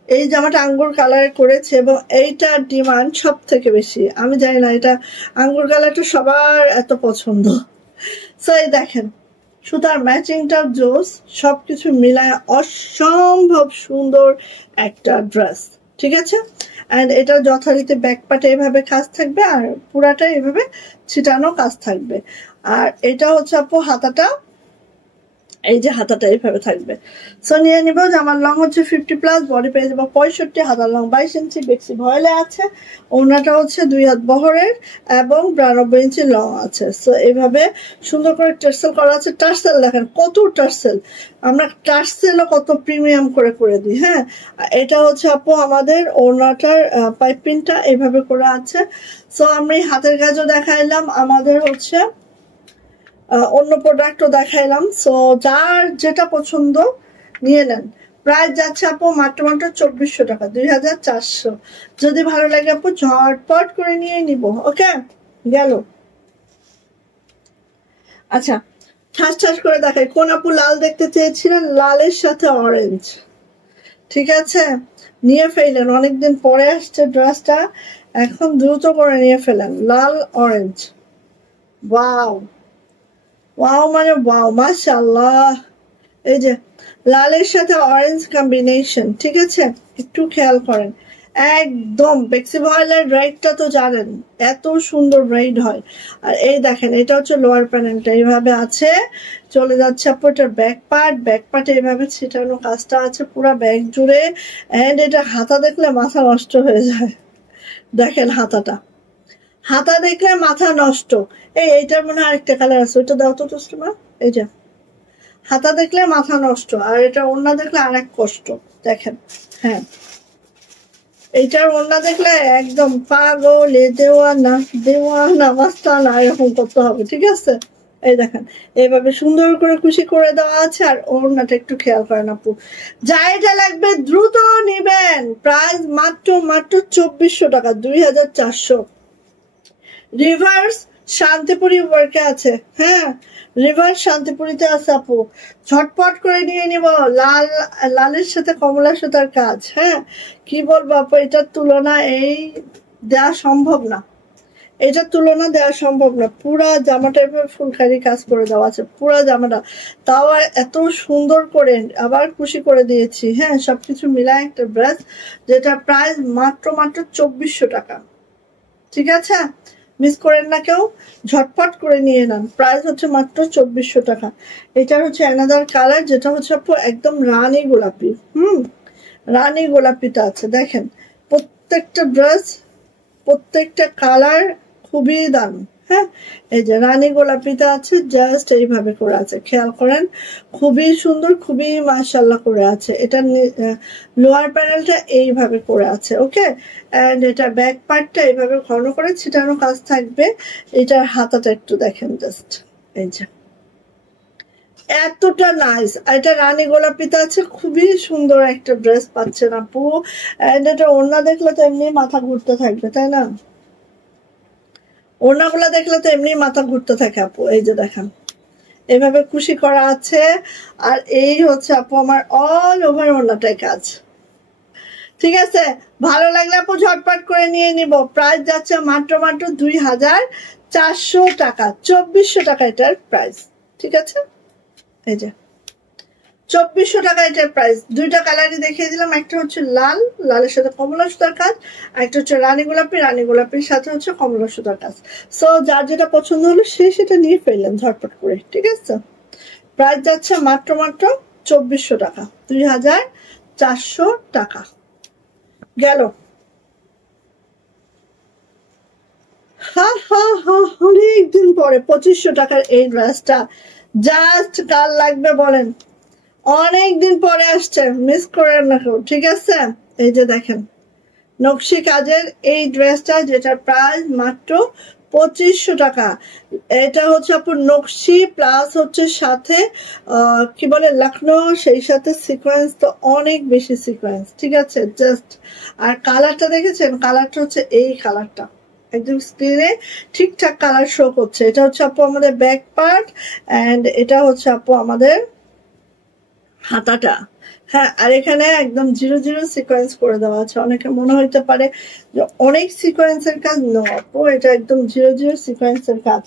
এই জামাটা আঙ্গুর কালারে করেছে এবং এইটার ডিমান্ড সব থেকে বেশি। আমি জানি না এটা আঙ্গুর কালারটা সবার এত পছন্দ। সো এই দেখেন সুতার ম্যাচিংটা জোস, সবকিছু মিলায় অসম্ভব সুন্দর একটা ড্রেস, ঠিক আছে। অ্যান্ড এটা যথারীতি ব্যাক পার্টে এভাবে কাজ থাকবে, আর পুরাটা এভাবে ছিটানো কাজ থাকবে। আর এটা হচ্ছে আপু হাতাটা, এই যে হাতাটা এইভাবে থাকবে। সো নিয়ে নিব। জামার লং হচ্ছে 50+, বডি পেয়ে যাবো 65, হাতার লং 22 ইঞ্চি, বেক্সি ভয়েলে আছে। ওড়নাটা হচ্ছে 2 হাত বহরের এবং 92 ইঞ্চি লং আছে। সো এইভাবে সুন্দর করে টার্সেল করা আছে। টার্সেল দেখেন কত টার্সেল, আমরা টার্সেলও কত প্রিমিয়াম করে করে দিই। হ্যাঁ, এটা হচ্ছে আপু আমাদের ওড়নাটার পাইপিংটা এইভাবে করে আছে। সো আমি হাতের কাজও দেখাইলাম, আমাদের হচ্ছে অন্য প্রোডাক্টও দেখাইলাম। সো যার যেটা পছন্দ নিয়ে নেন। প্রাইস যাচ্ছে আপু মাত্র 2400 টাকা, 2400। যদি ভালো লাগে আপু ঝটপট করে নিয়ে নিব। ওকে, গেল। আচ্ছা, ঠাস ঠাস করে দেখাই। কোন আপু লাল দেখতে চেয়েছিলেন? লালের সাথে অরেঞ্জ। ঠিক আছে, নিয়ে ফেলেন, অনেকদিন পরে আসছে ড্রেসটা, এখন দ্রুত করে নিয়ে ফেলেন। লাল অরেঞ্জ, ওয়াও ওয়াও মানে ওয়াও, মাশাআল্লাহ। এই যে লালের সাথে অরেঞ্জ কম্বিনেশন, ঠিক আছে, একটু খেয়াল করেন। একদম বেক্সি ভয়েলের রাইডটা তো জানেন এত সুন্দর রাইড হয়। আর এই দেখেন, এটা হচ্ছে লোয়ার প্যানেলটা এইভাবে আছে, চলে যাচ্ছে আপু এটার ব্যাক পার্ট এইভাবে ছিটানো কাজটা আছে পুরো ব্যাক জুড়ে। এন্ড এটা হাতা দেখলে মাথা নষ্ট হয়ে যায়। দেখেন হাতা দেখলে মাথা নষ্ট। এইটার মনে হয় আরেকটা কালার আছে, ওইটা দাও তো তোমার। এই যে হাতা দেখলে মাথা নষ্ট, আর এটা ওড়না দেখলে আরেক কষ্ট। দেখেন, হ্যাঁ, এইটার ওড়না দেখলে একদম পাগলে দেওয়ানা মাস্তানা এরকম করতে হবে। ঠিক আছে, এই দেখেন এইভাবে সুন্দর করে খুশি করে দেওয়া আছে। আর ওড়নাটা একটু খেয়াল করেন আপু, যা এটা লাগবে দ্রুত নিবেন। প্রাইস মাত্র 2400 টাকা, 2400। রিভার্স শান্তিপুরি ওয়ার্কে আছে। হ্যাঁ, রিভার্স শান্তিপুরিতে আছে আপু, ঝটপট করে নিয়ে নিব। লালের সাথে কমলা সুতার কাজ। হ্যাঁ, কি বলবো আপু, এটার তুলনা দেওয়া সম্ভব না, এটার তুলনা দেওয়া সম্ভব না। পুরা জামাটা এভাবে ফুলকারি কাজ করে দেওয়া আছে পুরা জামাটা, তাও এত সুন্দর করে আবার খুশি করে দিয়েছি। হ্যাঁ, সবকিছু মিলায় একটা ড্রেস, যেটা প্রাইস মাত্র 2400 টাকা। ঠিক আছে, মিস করেন না কেউ, ঝটপট করে নিয়ে নেন। প্রাইস হচ্ছে মাত্র 2400 টাকা। এটার হচ্ছে অ্যানাদার কালার, যেটা হচ্ছে আপু একদম রানী গোলাপি। রানী গোলাপিটা আছে। দেখেন প্রত্যেকটা ড্রেস, প্রত্যেকটা কালার খুবই দারুণ। হ্যাঁ, এই যে রানী গোলাপিটা আছে, জাস্ট এইভাবে করে আছে, খেয়াল করেন, খুবই সুন্দর, খুবই মাশাআল্লাহ করে আছে। এটা লোয়ার প্যানেলটা এইভাবে করে আছে। ওকে, এন্ড এটা ব্যাক পার্টটা এইভাবে ঘন করে ছিটানো কাজ থাকবে। এটার হাতাটা একটু দেখেন, জাস্ট এই যে এতটা নাইস। এটা রানী গোলাপিতে আছে, খুবই সুন্দর একটা ড্রেস পাচ্ছেন আপু। এন্ড এটা ওড়না দেখলে তো এমনি মাথা ঘুরতে থাকবে, তাই না? ওড়নাগুলো দেখলে তো এমনি মাথা ঘুরতে থাকে আপু। এই যে দেখেন এভাবে খুশি করা আছে। আর এই হচ্ছে আপু আমার অল ওভার ওড়নাটাই কাজ। ঠিক আছে, ভালো লাগলে আপু ঝটপট করে নিয়ে নিব। প্রাইস যাচ্ছে মাত্র 2400 টাকা, 2400 টাকা এটার প্রাইস। ঠিক আছে, এই যে 2400 টাকা এটার প্রাইস। দুইটা কালারই দেখিয়ে দিলাম, একটা হচ্ছে লাল, লালের সাথে কমলা সুতার কাজ, আর একটা হচ্ছে রানী গোলাপি, রানী গোলাপির সাথে হচ্ছে কমলা সুতার কাজ। সো যার যেটা পছন্দ হলো সে সেটা নিয়ে ফেললেন ঝটপট করে। ঠিক আছে, প্রাইস যাচ্ছে মাত্র 2400 টাকা, 2400 টাকা। গেল। অনেকদিন পরে 2500 টাকার এই ড্রেসটা জাস্ট কার লাগবে বলেন? অনেকদিন পরে আসছে, মিস করেন না কেউ। ঠিক আছে, এই যে দেখেন নকশি কাজের এই ড্রেসটা, যেটা প্রাইস মাত্র 2500 টাকা। এটা হচ্ছে আপনার নকশি প্লাস হচ্ছে সাথে কি বলে লখনৌ, সেই সাথে সিকোয়েন্স, তো অনেক বেশি সিকোয়েন্স। ঠিক আছে, জাস্ট আর কালারটা দেখেছেন, কালারটা হচ্ছে এই কালারটা, একদম স্ক্রিনে ঠিকঠাক কালার শো করছে। এটা হচ্ছে আপু আমাদের ব্যাক পার্ট, এন্ড এটা হচ্ছে আপু আমাদের হাতাটা। হ্যাঁ, আর এখানে একদম 0 সিকোয়েন্স করে দেওয়া আছে। অনেকে মনে হইতে পারে যে অনেক সিকোয়েন্সের কাজ, নো আপু, এটা একদম 0 সিকোয়েন্সের কাজ।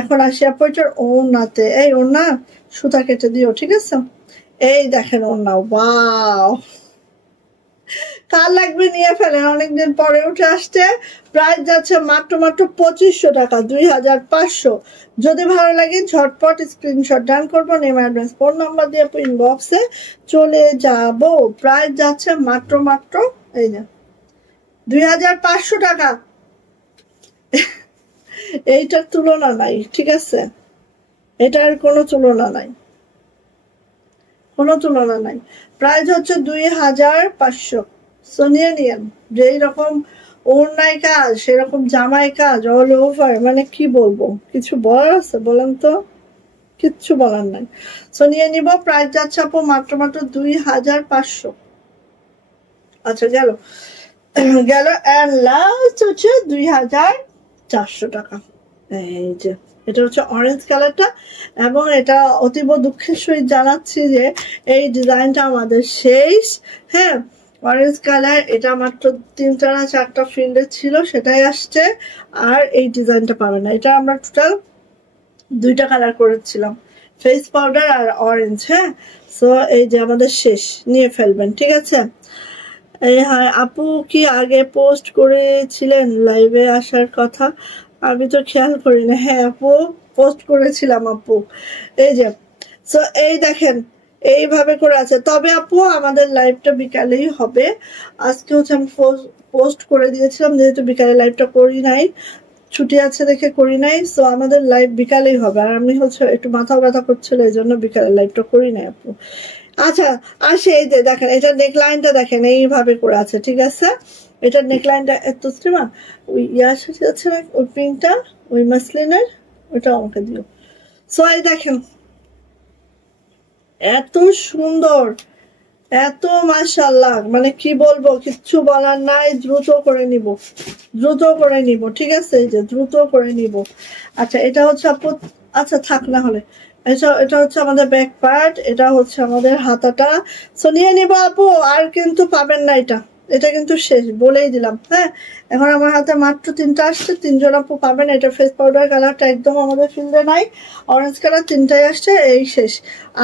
এখন আসি আপু এটার ওড়নাতে। এই ওড়না সুতা কেটে দিও। ঠিক আছে, এই দেখেন ওড়না, ওয়াও কার লাগবে নিয়ে ফেলেন, অনেকদিন পরে উঠে আসছে। প্রাইস যাচ্ছে মাত্র 2500 টাকা, 2500। যদি ভালো লাগে ঝটপট স্ক্রিনশট ডান করবো, নেম অ্যাড্রেস ফোন নাম্বার দিয়ে ইনবক্সে চলে যাব। প্রাইস যাচ্ছে মাত্র এই যে 2500 টাকা। এইটার তুলনা নাই, ঠিক আছে, এটার কোনো তুলনা নাই, কোনো তুলনা নাই। প্রাইস হচ্ছে 2500। সো নিয়ে নিয়েন। যেই রকম ওড়নাই কাজ সেরকম জামাই কাজ অল ওভার, মানে কি বলবো, কিছু বলার আছে বলেন তো? কিচ্ছু বলার নাই। সো নিয়ে নিব। প্রাইস যাচ্ছে আপু মাত্র 2500। আচ্ছা গেল গেল। অ্যান্ড লাস্ট হচ্ছে 2400 টাকা। এই যে এটা হচ্ছে অরেঞ্জ কালারটা, এবং এটা অতীব দুঃখের সহিত জানাচ্ছি যে এই ডিজাইনটা আমাদের শেষ। হ্যাঁ, অরেঞ্জ কালার এটা মাত্র 3টা না 4টা ফিল্ডে ছিল, সেটাই আসছে। আর এই ডিজাইনটা পাবে না, এটা আমরা টোটাল 2টা কালার করেছিলাম, ফেস পাউডার আর অরেঞ্জ। হ্যাঁ, সো এই যে আমাদের শেষ, নিয়ে ফেলবেন, ঠিক আছে। এই হ্যাঁ, আপু কি আগে পোস্ট করেছিলেন লাইভে আসার কথা? আমি তো খেয়াল করি না। হ্যাঁ আপু, পোস্ট করেছিলাম আপু। এই যে সো এই দেখেন এইভাবে করে আছে। তবে আপু আমাদের লাইভটা বিকালেই হবে। আজকে হচ্ছে আমি পোস্ট করে দিয়েছিলাম, যেহেতু বিকালে লাইভটা করি নাই, ছুটি আছে দেখে করি নাই। সো আমাদের লাইভ বিকালেই হবে। আর আমি হচ্ছে একটু মাথা ব্যথা করছিল, এই জন্য বিকালে লাইভটা করি নাই আপু। আচ্ছা আসে, এই যে দেখেন এটা নেকলাইনটা দেখেন এইভাবে করে আছে, ঠিক আছে। এটার নেকলাইনটা এত শ্রীমা ওই ইয়ার সাথে আছে না, ওই প্রিন্টটা ওই মাসলিনের, ওইটা আমাকে দিও। সো এই দেখেন এত সুন্দর, এত মাশাআল্লাহ, মানে কি বলবো, কিচ্ছু বলার নাই। দ্রুত করে নিব, দ্রুত করে নিব, ঠিক আছে, এই যে দ্রুত করে নিব। আচ্ছা এটা হচ্ছে আপু, আচ্ছা থাক না হলে, এটা হচ্ছে আমাদের ব্যাক পার্ট, এটা হচ্ছে আমাদের হাতাটা। সো নিয়ে নিব আপু, আর কিন্তু পাবেন না এটা, এটা কিন্তু শেষ, বলেই দিলাম। হ্যাঁ, এখন আমার হাতে মাত্র 3টা আসছে, 3জন আপু পাবেন। এটা ফেস পাউডার কালারটা একদম আমাদের ফিল্ডে নাই, অরেঞ্জ কালার 3টাই আসছে, এই শেষ,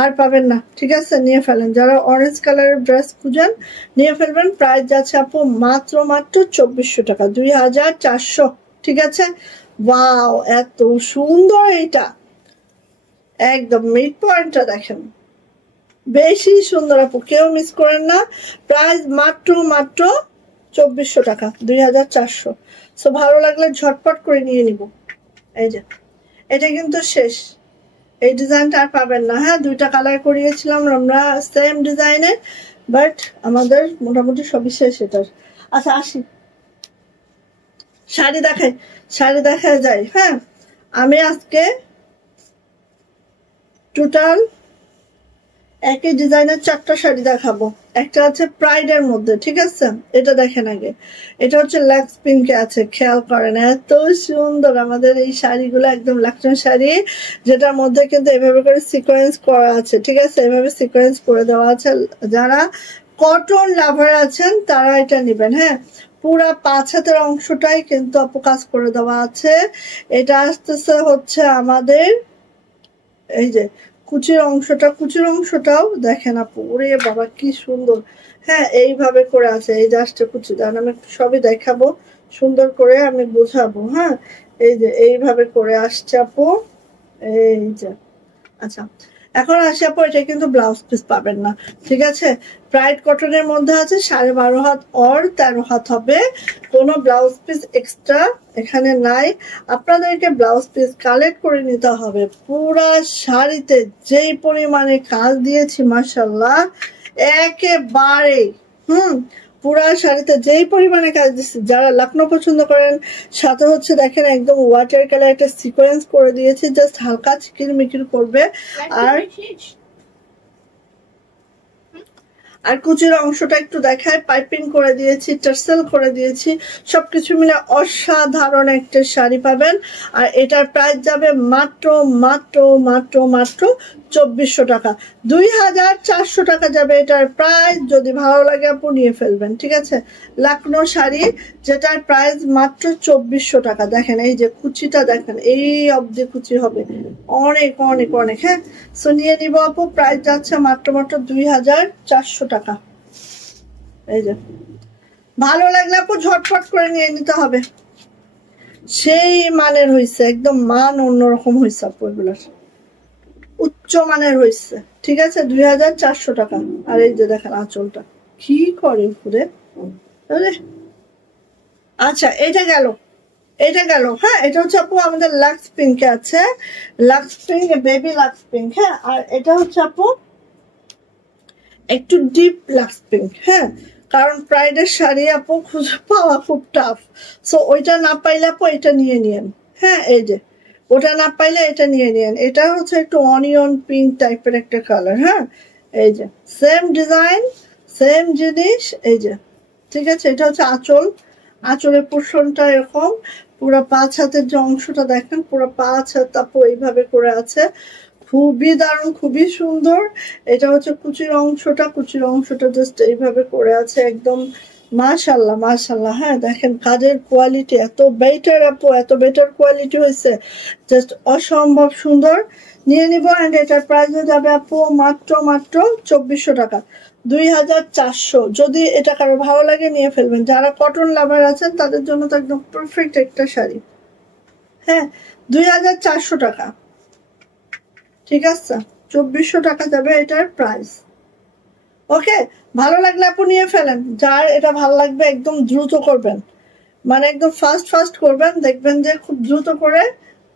আর পাবেন না, ঠিক আছে। নিয়ে ফেলেন, যারা অরেঞ্জ কালারের ড্রেস খুঁজেন নিয়ে ফেলবেন। প্রাইস যাচ্ছে আপু মাত্র 2400 টাকা, 2400, ঠিক আছে। ওয়াও, এত সুন্দর এটা, একদম মিড পয়েন্টটা দেখেন, বেশি সুন্দর আপু, কেউ মিস করেন না। প্রাইস মাত্র 2400 টাকা, 2400। সো ভালো লাগলে ঝটপট করে নিয়ে নিব। এই যে এটা কিন্তু শেষ, এই ডিজাইনটা আর পাবেন না। হ্যাঁ, 2টা কালার করিয়েছিলাম আমরা সেম ডিজাইনের, বাট আমাদের মোটামুটি সবই শেষ এটার। আচ্ছা আসি, শাড়ি দেখাই, শাড়ি দেখা যায়। হ্যাঁ, আমি আজকে টোটাল একই ডিজাইনের 4টা শাড়ি দেখাবো। একটা আছে প্রাইডের মধ্যে, ঠিক আছে, এটা দেখেন আগে। এটা হচ্ছে লাক্স পিঙ্কে আছে, খেয়াল করেন এত সুন্দর আমাদের এই শাড়িগুলো, একদম লাক্সন শাড়ি, যেটার মধ্যে কিন্তু এভাবে করে সিকোয়েন্স করা আছে, ঠিক আছে, এভাবে সিকোয়েন্স করে দেওয়া আছে। যারা কটন লাভার আছেন তারা এটা নেবেন। হ্যাঁ, পুরা 5 হাতের অংশটাই কিন্তু আপু কাজ করে দেওয়া আছে। এটা আসতেছে হচ্ছে আমাদের এই যে কুচির অংশটা, কুচির অংশটাও দেখেন আপু, ওরে বাবা কি সুন্দর। হ্যাঁ, এইভাবে করে আছে, এই জাস্ট কুচি, কারণ আমি সবই দেখাবো সুন্দর করে, আমি বুঝাবো। হ্যাঁ, এই যে এইভাবে করে আসছে আপু, এই যে। আচ্ছা এখন আসি আপু, এটা কিন্তু ব্লাউজ পিস পাবেন না, ঠিক আছে। প্রাইড কটনের মধ্যে আছে, 12.5 হাত অর 13 হাত হবে, কোনো ব্লাউজ পিস এক্সট্রা এখানে নাই। আপনাদেরকে ব্লাউজ পিস কালেক্ট করে নিতে হবে। পুরা শাড়িতে যেই পরিমাণে কাজ দিয়েছি মাশাআল্লাহ, একেবারে পুরা শাড়িতে যেই পরিমাণে কাজ দিচ্ছি, যারা লখনৌ পছন্দ করেন, সাথে হচ্ছে দেখেন একদম ওয়াটার কালার একটা সিকোয়েন্স করে দিয়েছি, জাস্ট হালকা চিকির মিকির করবে। আর কুচির অংশটা একটু দেখায়, পাইপিং করে দিয়েছি, টার্সেল করে দিয়েছি, সবকিছু মিলে অসাধারণ একটা শাড়ি পাবেন। আর এটার প্রাইস যাবে মাত্র মাত্র মাত্র মাত্র 2400 টাকা, 2400 টাকা যাবে এটার প্রাইস। যদি ভালো লাগে আপু নিয়ে ফেলবেন, ঠিক আছে। লখনৌ শাড়ি যেটার প্রাইস মাত্র 2400 টাকা। দেখেন এই যে কুচিটা দেখেন, এই অবধি কুচি হবে, অনেক অনেক অনেক। হ্যাঁ, সো নিয়ে নিব আপু, প্রাইস যাচ্ছে মাত্র মাত্র 2400 টাকা। এই যে ভালো লাগলে আপু ঝটপট করে নিয়ে নিতে হবে, সেই মানের হয়েছে, একদম মান অন্যরকম হয়েছে আপু, এগুলোর উচ্চ মানের হয়েছে। ঠিক আছে, 2400 টাকা। আর এই যে দেখেন আঁচলটা কি করে উপরে। আচ্ছা এটা গেল, এটা গেল। হ্যাঁ, এটা হচ্ছে আপু আমাদের লাক্স পিঙ্কে আছে, Lux pink, baby Lux pink. হ্যাঁ, আর এটা হচ্ছে আপু একটু ডিপ লাক্স পিঙ্ক। হ্যাঁ, কারণ প্রাইডের শাড়ি আপু খুঁজে পাওয়া খুব টাফ, সো ওইটা না পাইলে আপু এটা নিয়ে নিয়েন। হ্যাঁ, এই যে ওটা না পাইলে এটা নিয়ে নিয়েন। এটা হচ্ছে একটু অনিয়ন পিঙ্ক টাইপের একটা কালার। হ্যাঁ, এই যে সেম ডিজাইন, সেম জিনিস। এই যে ঠিক আছে, এটা হচ্ছে আঁচল, আঁচলের পোর্শনটা এরকম, পুরো 5 হাতের যে অংশটা দেখেন, পুরো 5 হাত আপু এইভাবে করে আছে, খুবই দারুণ, খুবই সুন্দর। এটা হচ্ছে কুচির অংশটা, কুচির অংশটা জাস্ট এইভাবে করে আছে, একদম মাশাল্লাহ মাশাল্লাহ। হ্যাঁ, দেখেন কাজের কোয়ালিটি এত বেটার আপু, এত বেটার কোয়ালিটি হয়েছে, জাস্ট অসম্ভব সুন্দর। নিয়ে নিব। অ্যান্ড এটার প্রাইসে যাবে আপু মাত্র মাত্র 2400 টাকা, 2400। যদি এটা কারো ভালো লাগে নিয়ে ফেলবেন, যারা কটন লাভার আছেন তাদের জন্য তো একদম পারফেক্ট একটা শাড়ি। হ্যাঁ, 2400 টাকা। ঠিক আছে, 2400 টাকা যাবে এটার প্রাইস। ওকে, ভালো লাগলে আপু নিয়ে ফেলেন, যার এটা ভালো লাগবে একদম দ্রুত করবেন, মানে একদম ফাস্ট ফাস্ট করবেন, দেখবেন যে খুব দ্রুত করে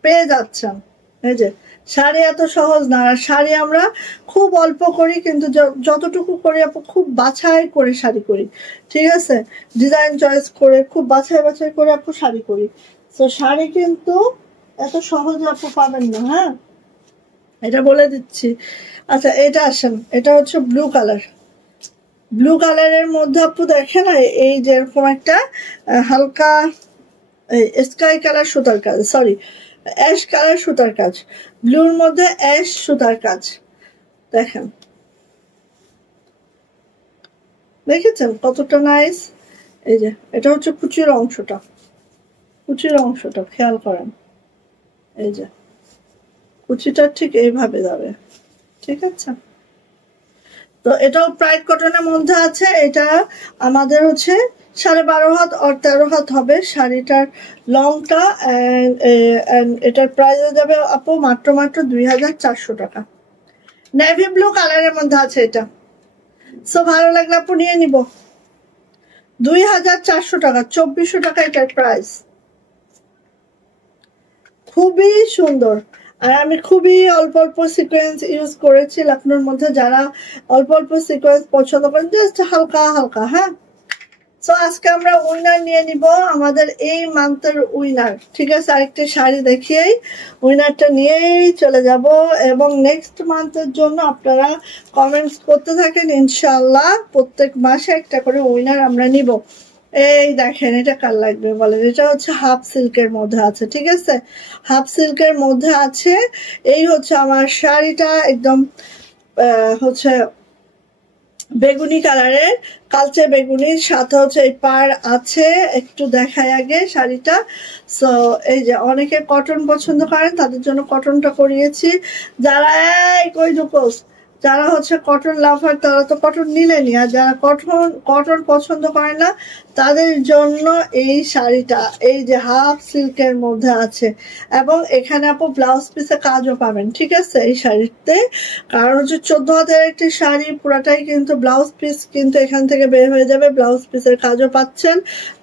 পেয়ে যাচ্ছেন। এই যে শাড়ি এত সহজ না, আর শাড়ি আমরা খুব অল্প করি, কিন্তু যতটুকু করি আপু খুব বাছাই করে শাড়ি করি। ঠিক আছে, ডিজাইন চয়েস করে খুব বাছাই বাছাই করে আপু শাড়ি করি। তো শাড়ি কিন্তু এত সহজে আপু পাবেন না। হ্যাঁ, এটা বলে দিচ্ছি। আচ্ছা এটা আসেন, এটা হচ্ছে ব্লু কালার, ব্লু কালারের মধ্যে আপু দেখেন এই যে এরকম একটা হালকা স্কাই কালার সুতার কাজ, সরি অ্যাশ কালার সুতার কাজ, ব্লুর মধ্যে অ্যাশ সুতার কাজ। দেখেন, দেখেছেন কতটা নাইস। এই যে এটা হচ্ছে কুচির অংশটা, কুচির অংশটা খেয়াল করেন। এই যে কুচিটা ঠিক এইভাবে যাবে। ঠিক আছে, তো এটাও প্রাইড কটনের মধ্যে আছে। এটা আমাদের হচ্ছে 12.5 হাত আর 13 হাত হবে শাড়িটার লংটা। এটার প্রাইস যাবে আপু মাত্র মাত্র 2400 টাকা। নেভি ব্লু কালারের মধ্যে আছে এটা, সো ভালো লাগলে আপু নিয়ে নিব। 2400 টাকা, 2400 টাকা এটার প্রাইস। খুবই সুন্দর। আর আমি খুবই অল্প অল্প সিকোয়েন্স ইউজ করেছি লাকনোর মধ্যে, যারা অল্প অল্প সিকোয়েন্স পছন্দ করেন জাস্ট হালকা হালকা। হ্যাঁ, সো আজকে আমরা উইনার নিয়ে নিব, আমাদের এই মান্থের উইনার। ঠিক আছে, আরেকটি শাড়ি দেখিয়েই উইনারটা নিয়েই চলে যাব, এবং নেক্সট মান্থের জন্য আপনারা কমেন্টস করতে থাকেন, ইনশাআল্লাহ প্রত্যেক মাসে একটা করে উইনার আমরা নিব। এই দেখেন এটা কার লাগবে বলেন, এটা হচ্ছে হাফ সিল্কের মধ্যে আছে। ঠিক আছে, হাফ সিল্কের মধ্যে আছে। এই হচ্ছে আমার শাড়িটা, একদম হচ্ছে বেগুনি কালারের, কালচে বেগুনির সাথে হচ্ছে এই পার আছে। একটু দেখায় আগে শাড়িটা। সো এই যে অনেকে কটন পছন্দ করেন তাদের জন্য কটনটা করিয়েছি। যারা কই ঢুকোস, যারা হচ্ছে কটন লাভার তারা তো কটন নিলেনি, আর যারা কটন পছন্দ করে না তাদের জন্য এই শাড়িটা, এই যে হাফ সিল্কের মধ্যে আছে, এবং এখানে আপু ব্লাউজ পিসে কাজও পাবেন। ঠিক আছে, এই শাড়িতে কারণ হচ্ছে 14 হাতের একটি শাড়ি, পুরাটাই কিন্তু ব্লাউজ পিস কিন্তু এখান থেকে বের হয়ে যাবে, ব্লাউজ পিসের কাজও পাচ্ছেন।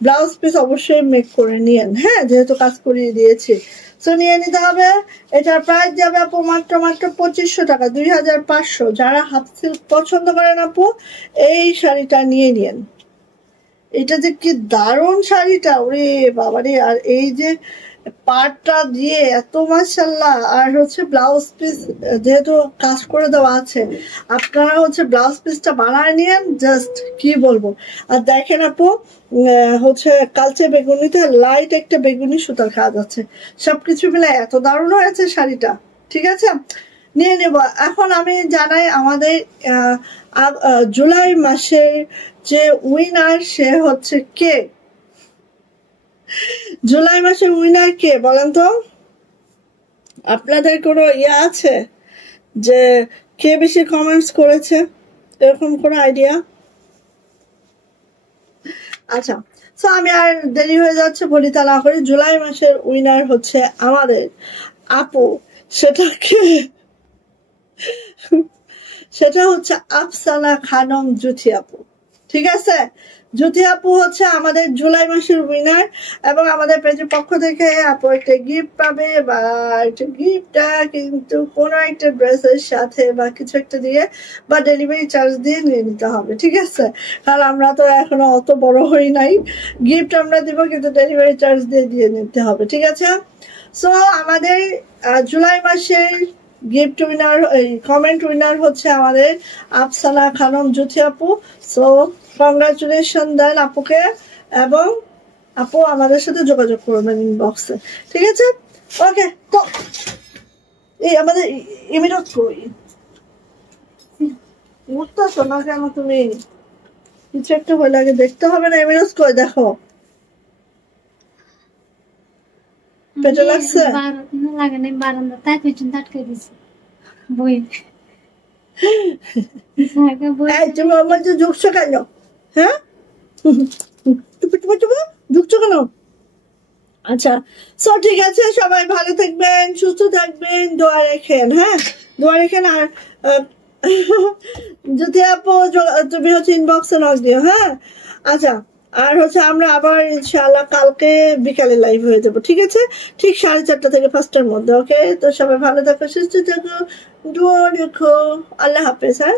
ব্লাউজ পিস অবশ্যই মেক করে নিয়েন, হ্যাঁ, যেহেতু কাজ করিয়ে দিয়েছি, সো নিয়ে নিতে হবে। এটার প্রাইস যাবে আপু মাত্র মাত্র 2500 টাকা, 2500। যারা হাফ সিল্ক পছন্দ করেন আপু এই শাড়িটা নিয়ে নিন। এটা যে কি দারুণ শাড়িটা, ওরে বাবারে। আর এই যে পাটটা দিয়ে এত মাশাআল্লাহ, আর হচ্ছে ব্লাউজ পিস যেহেতু কাজ করে দেওয়া আছে, আপনারা হচ্ছে ব্লাউজ পিসটা বানায় নিয়েন, জাস্ট কি বলবো। আর দেখেন আপু হচ্ছে কালচে বেগুনিতে লাইট একটা বেগুনি সুতার কাজ আছে, সবকিছু মিলে এত দারুণ হয়েছে শাড়িটা। ঠিক আছে, নিয়ে নেব। এখন আমি জানাই আমাদের জুলাই মাসের যে উইনার সে হচ্ছে কে, জুলাই মাসের উইনার কে বলেন তো? আপনাদের কোনো ইয়ে আছে যে কে বেশি কমেন্টস করেছে, এরকম কোনো আইডিয়া? আচ্ছা, সো আমি আর দেরি হয়ে যাচ্ছে বলি তা না করি, জুলাই মাসের উইনার হচ্ছে আমাদের আপু। সেটাকে সেটা হচ্ছে আফসানা খানম জুথি আপু। ঠিক আছে, জুথি আপু হচ্ছে আমাদের জুলাই মাসের উইনার, এবং আমাদের পেজের পক্ষ থেকে আপু একটা গিফট পাবে, বা একটা গিফটটা কিন্তু কোনো একটা ড্রেসের সাথে বা কিছু একটা দিয়ে বা ডেলিভারি চার্জ দিয়ে নিয়ে নিতে হবে। ঠিক আছে, কারণ আমরা তো এখনো অত বড় হই নাই, গিফট আমরা দিব কিন্তু ডেলিভারি চার্জ দিয়ে নিতে হবে। ঠিক আছে, সো আমাদের জুলাই মাসের গিফট উইনার, কমেন্ট উইনার হচ্ছে আমাদের আফসানা খানম জুথি আপু। সো কংগ্রাচুলেশন দেন আপুকে, এবং আপু আমাদের সাথে যোগাযোগ করবেন ইনবক্সে। ঠিক আছে, ওকে। তো এই আমাদের ইমিরত কই উঠতেছো না কেন তুমি? কিছু একটা হলে আগে দেখতে হবে না? ইমিরত কই দেখো, পেটে লাগছে? লাগে নাই, বারান্দা তাই পেছন আটকে দিছি বই। তুমি আমার যে ঝুঁকছো কেন? হ্যাঁ, ঝুঁকছো কেন? আচ্ছা, সো ঠিক আছে, সবাই ভালো থাকবেন, সুস্থ থাকবেন, দোয়া রেখেন। হ্যাঁ, দোয়া রেখেন। আর যদি আপু তুমি হচ্ছে ইনবক্সে নক দিও। হ্যাঁ, আচ্ছা। আর হচ্ছে আমরা আবার ইনশাআল্লাহ কালকে বিকালে লাইভ হয়ে যাবো। ঠিক আছে, ঠিক 4:30 থেকে 5টার মধ্যে। ওকে, তো সবাই ভালো থাকো, সুস্থ থাকো, দোয়া রেখো। আল্লাহ হাফেজ। হ্যাঁ।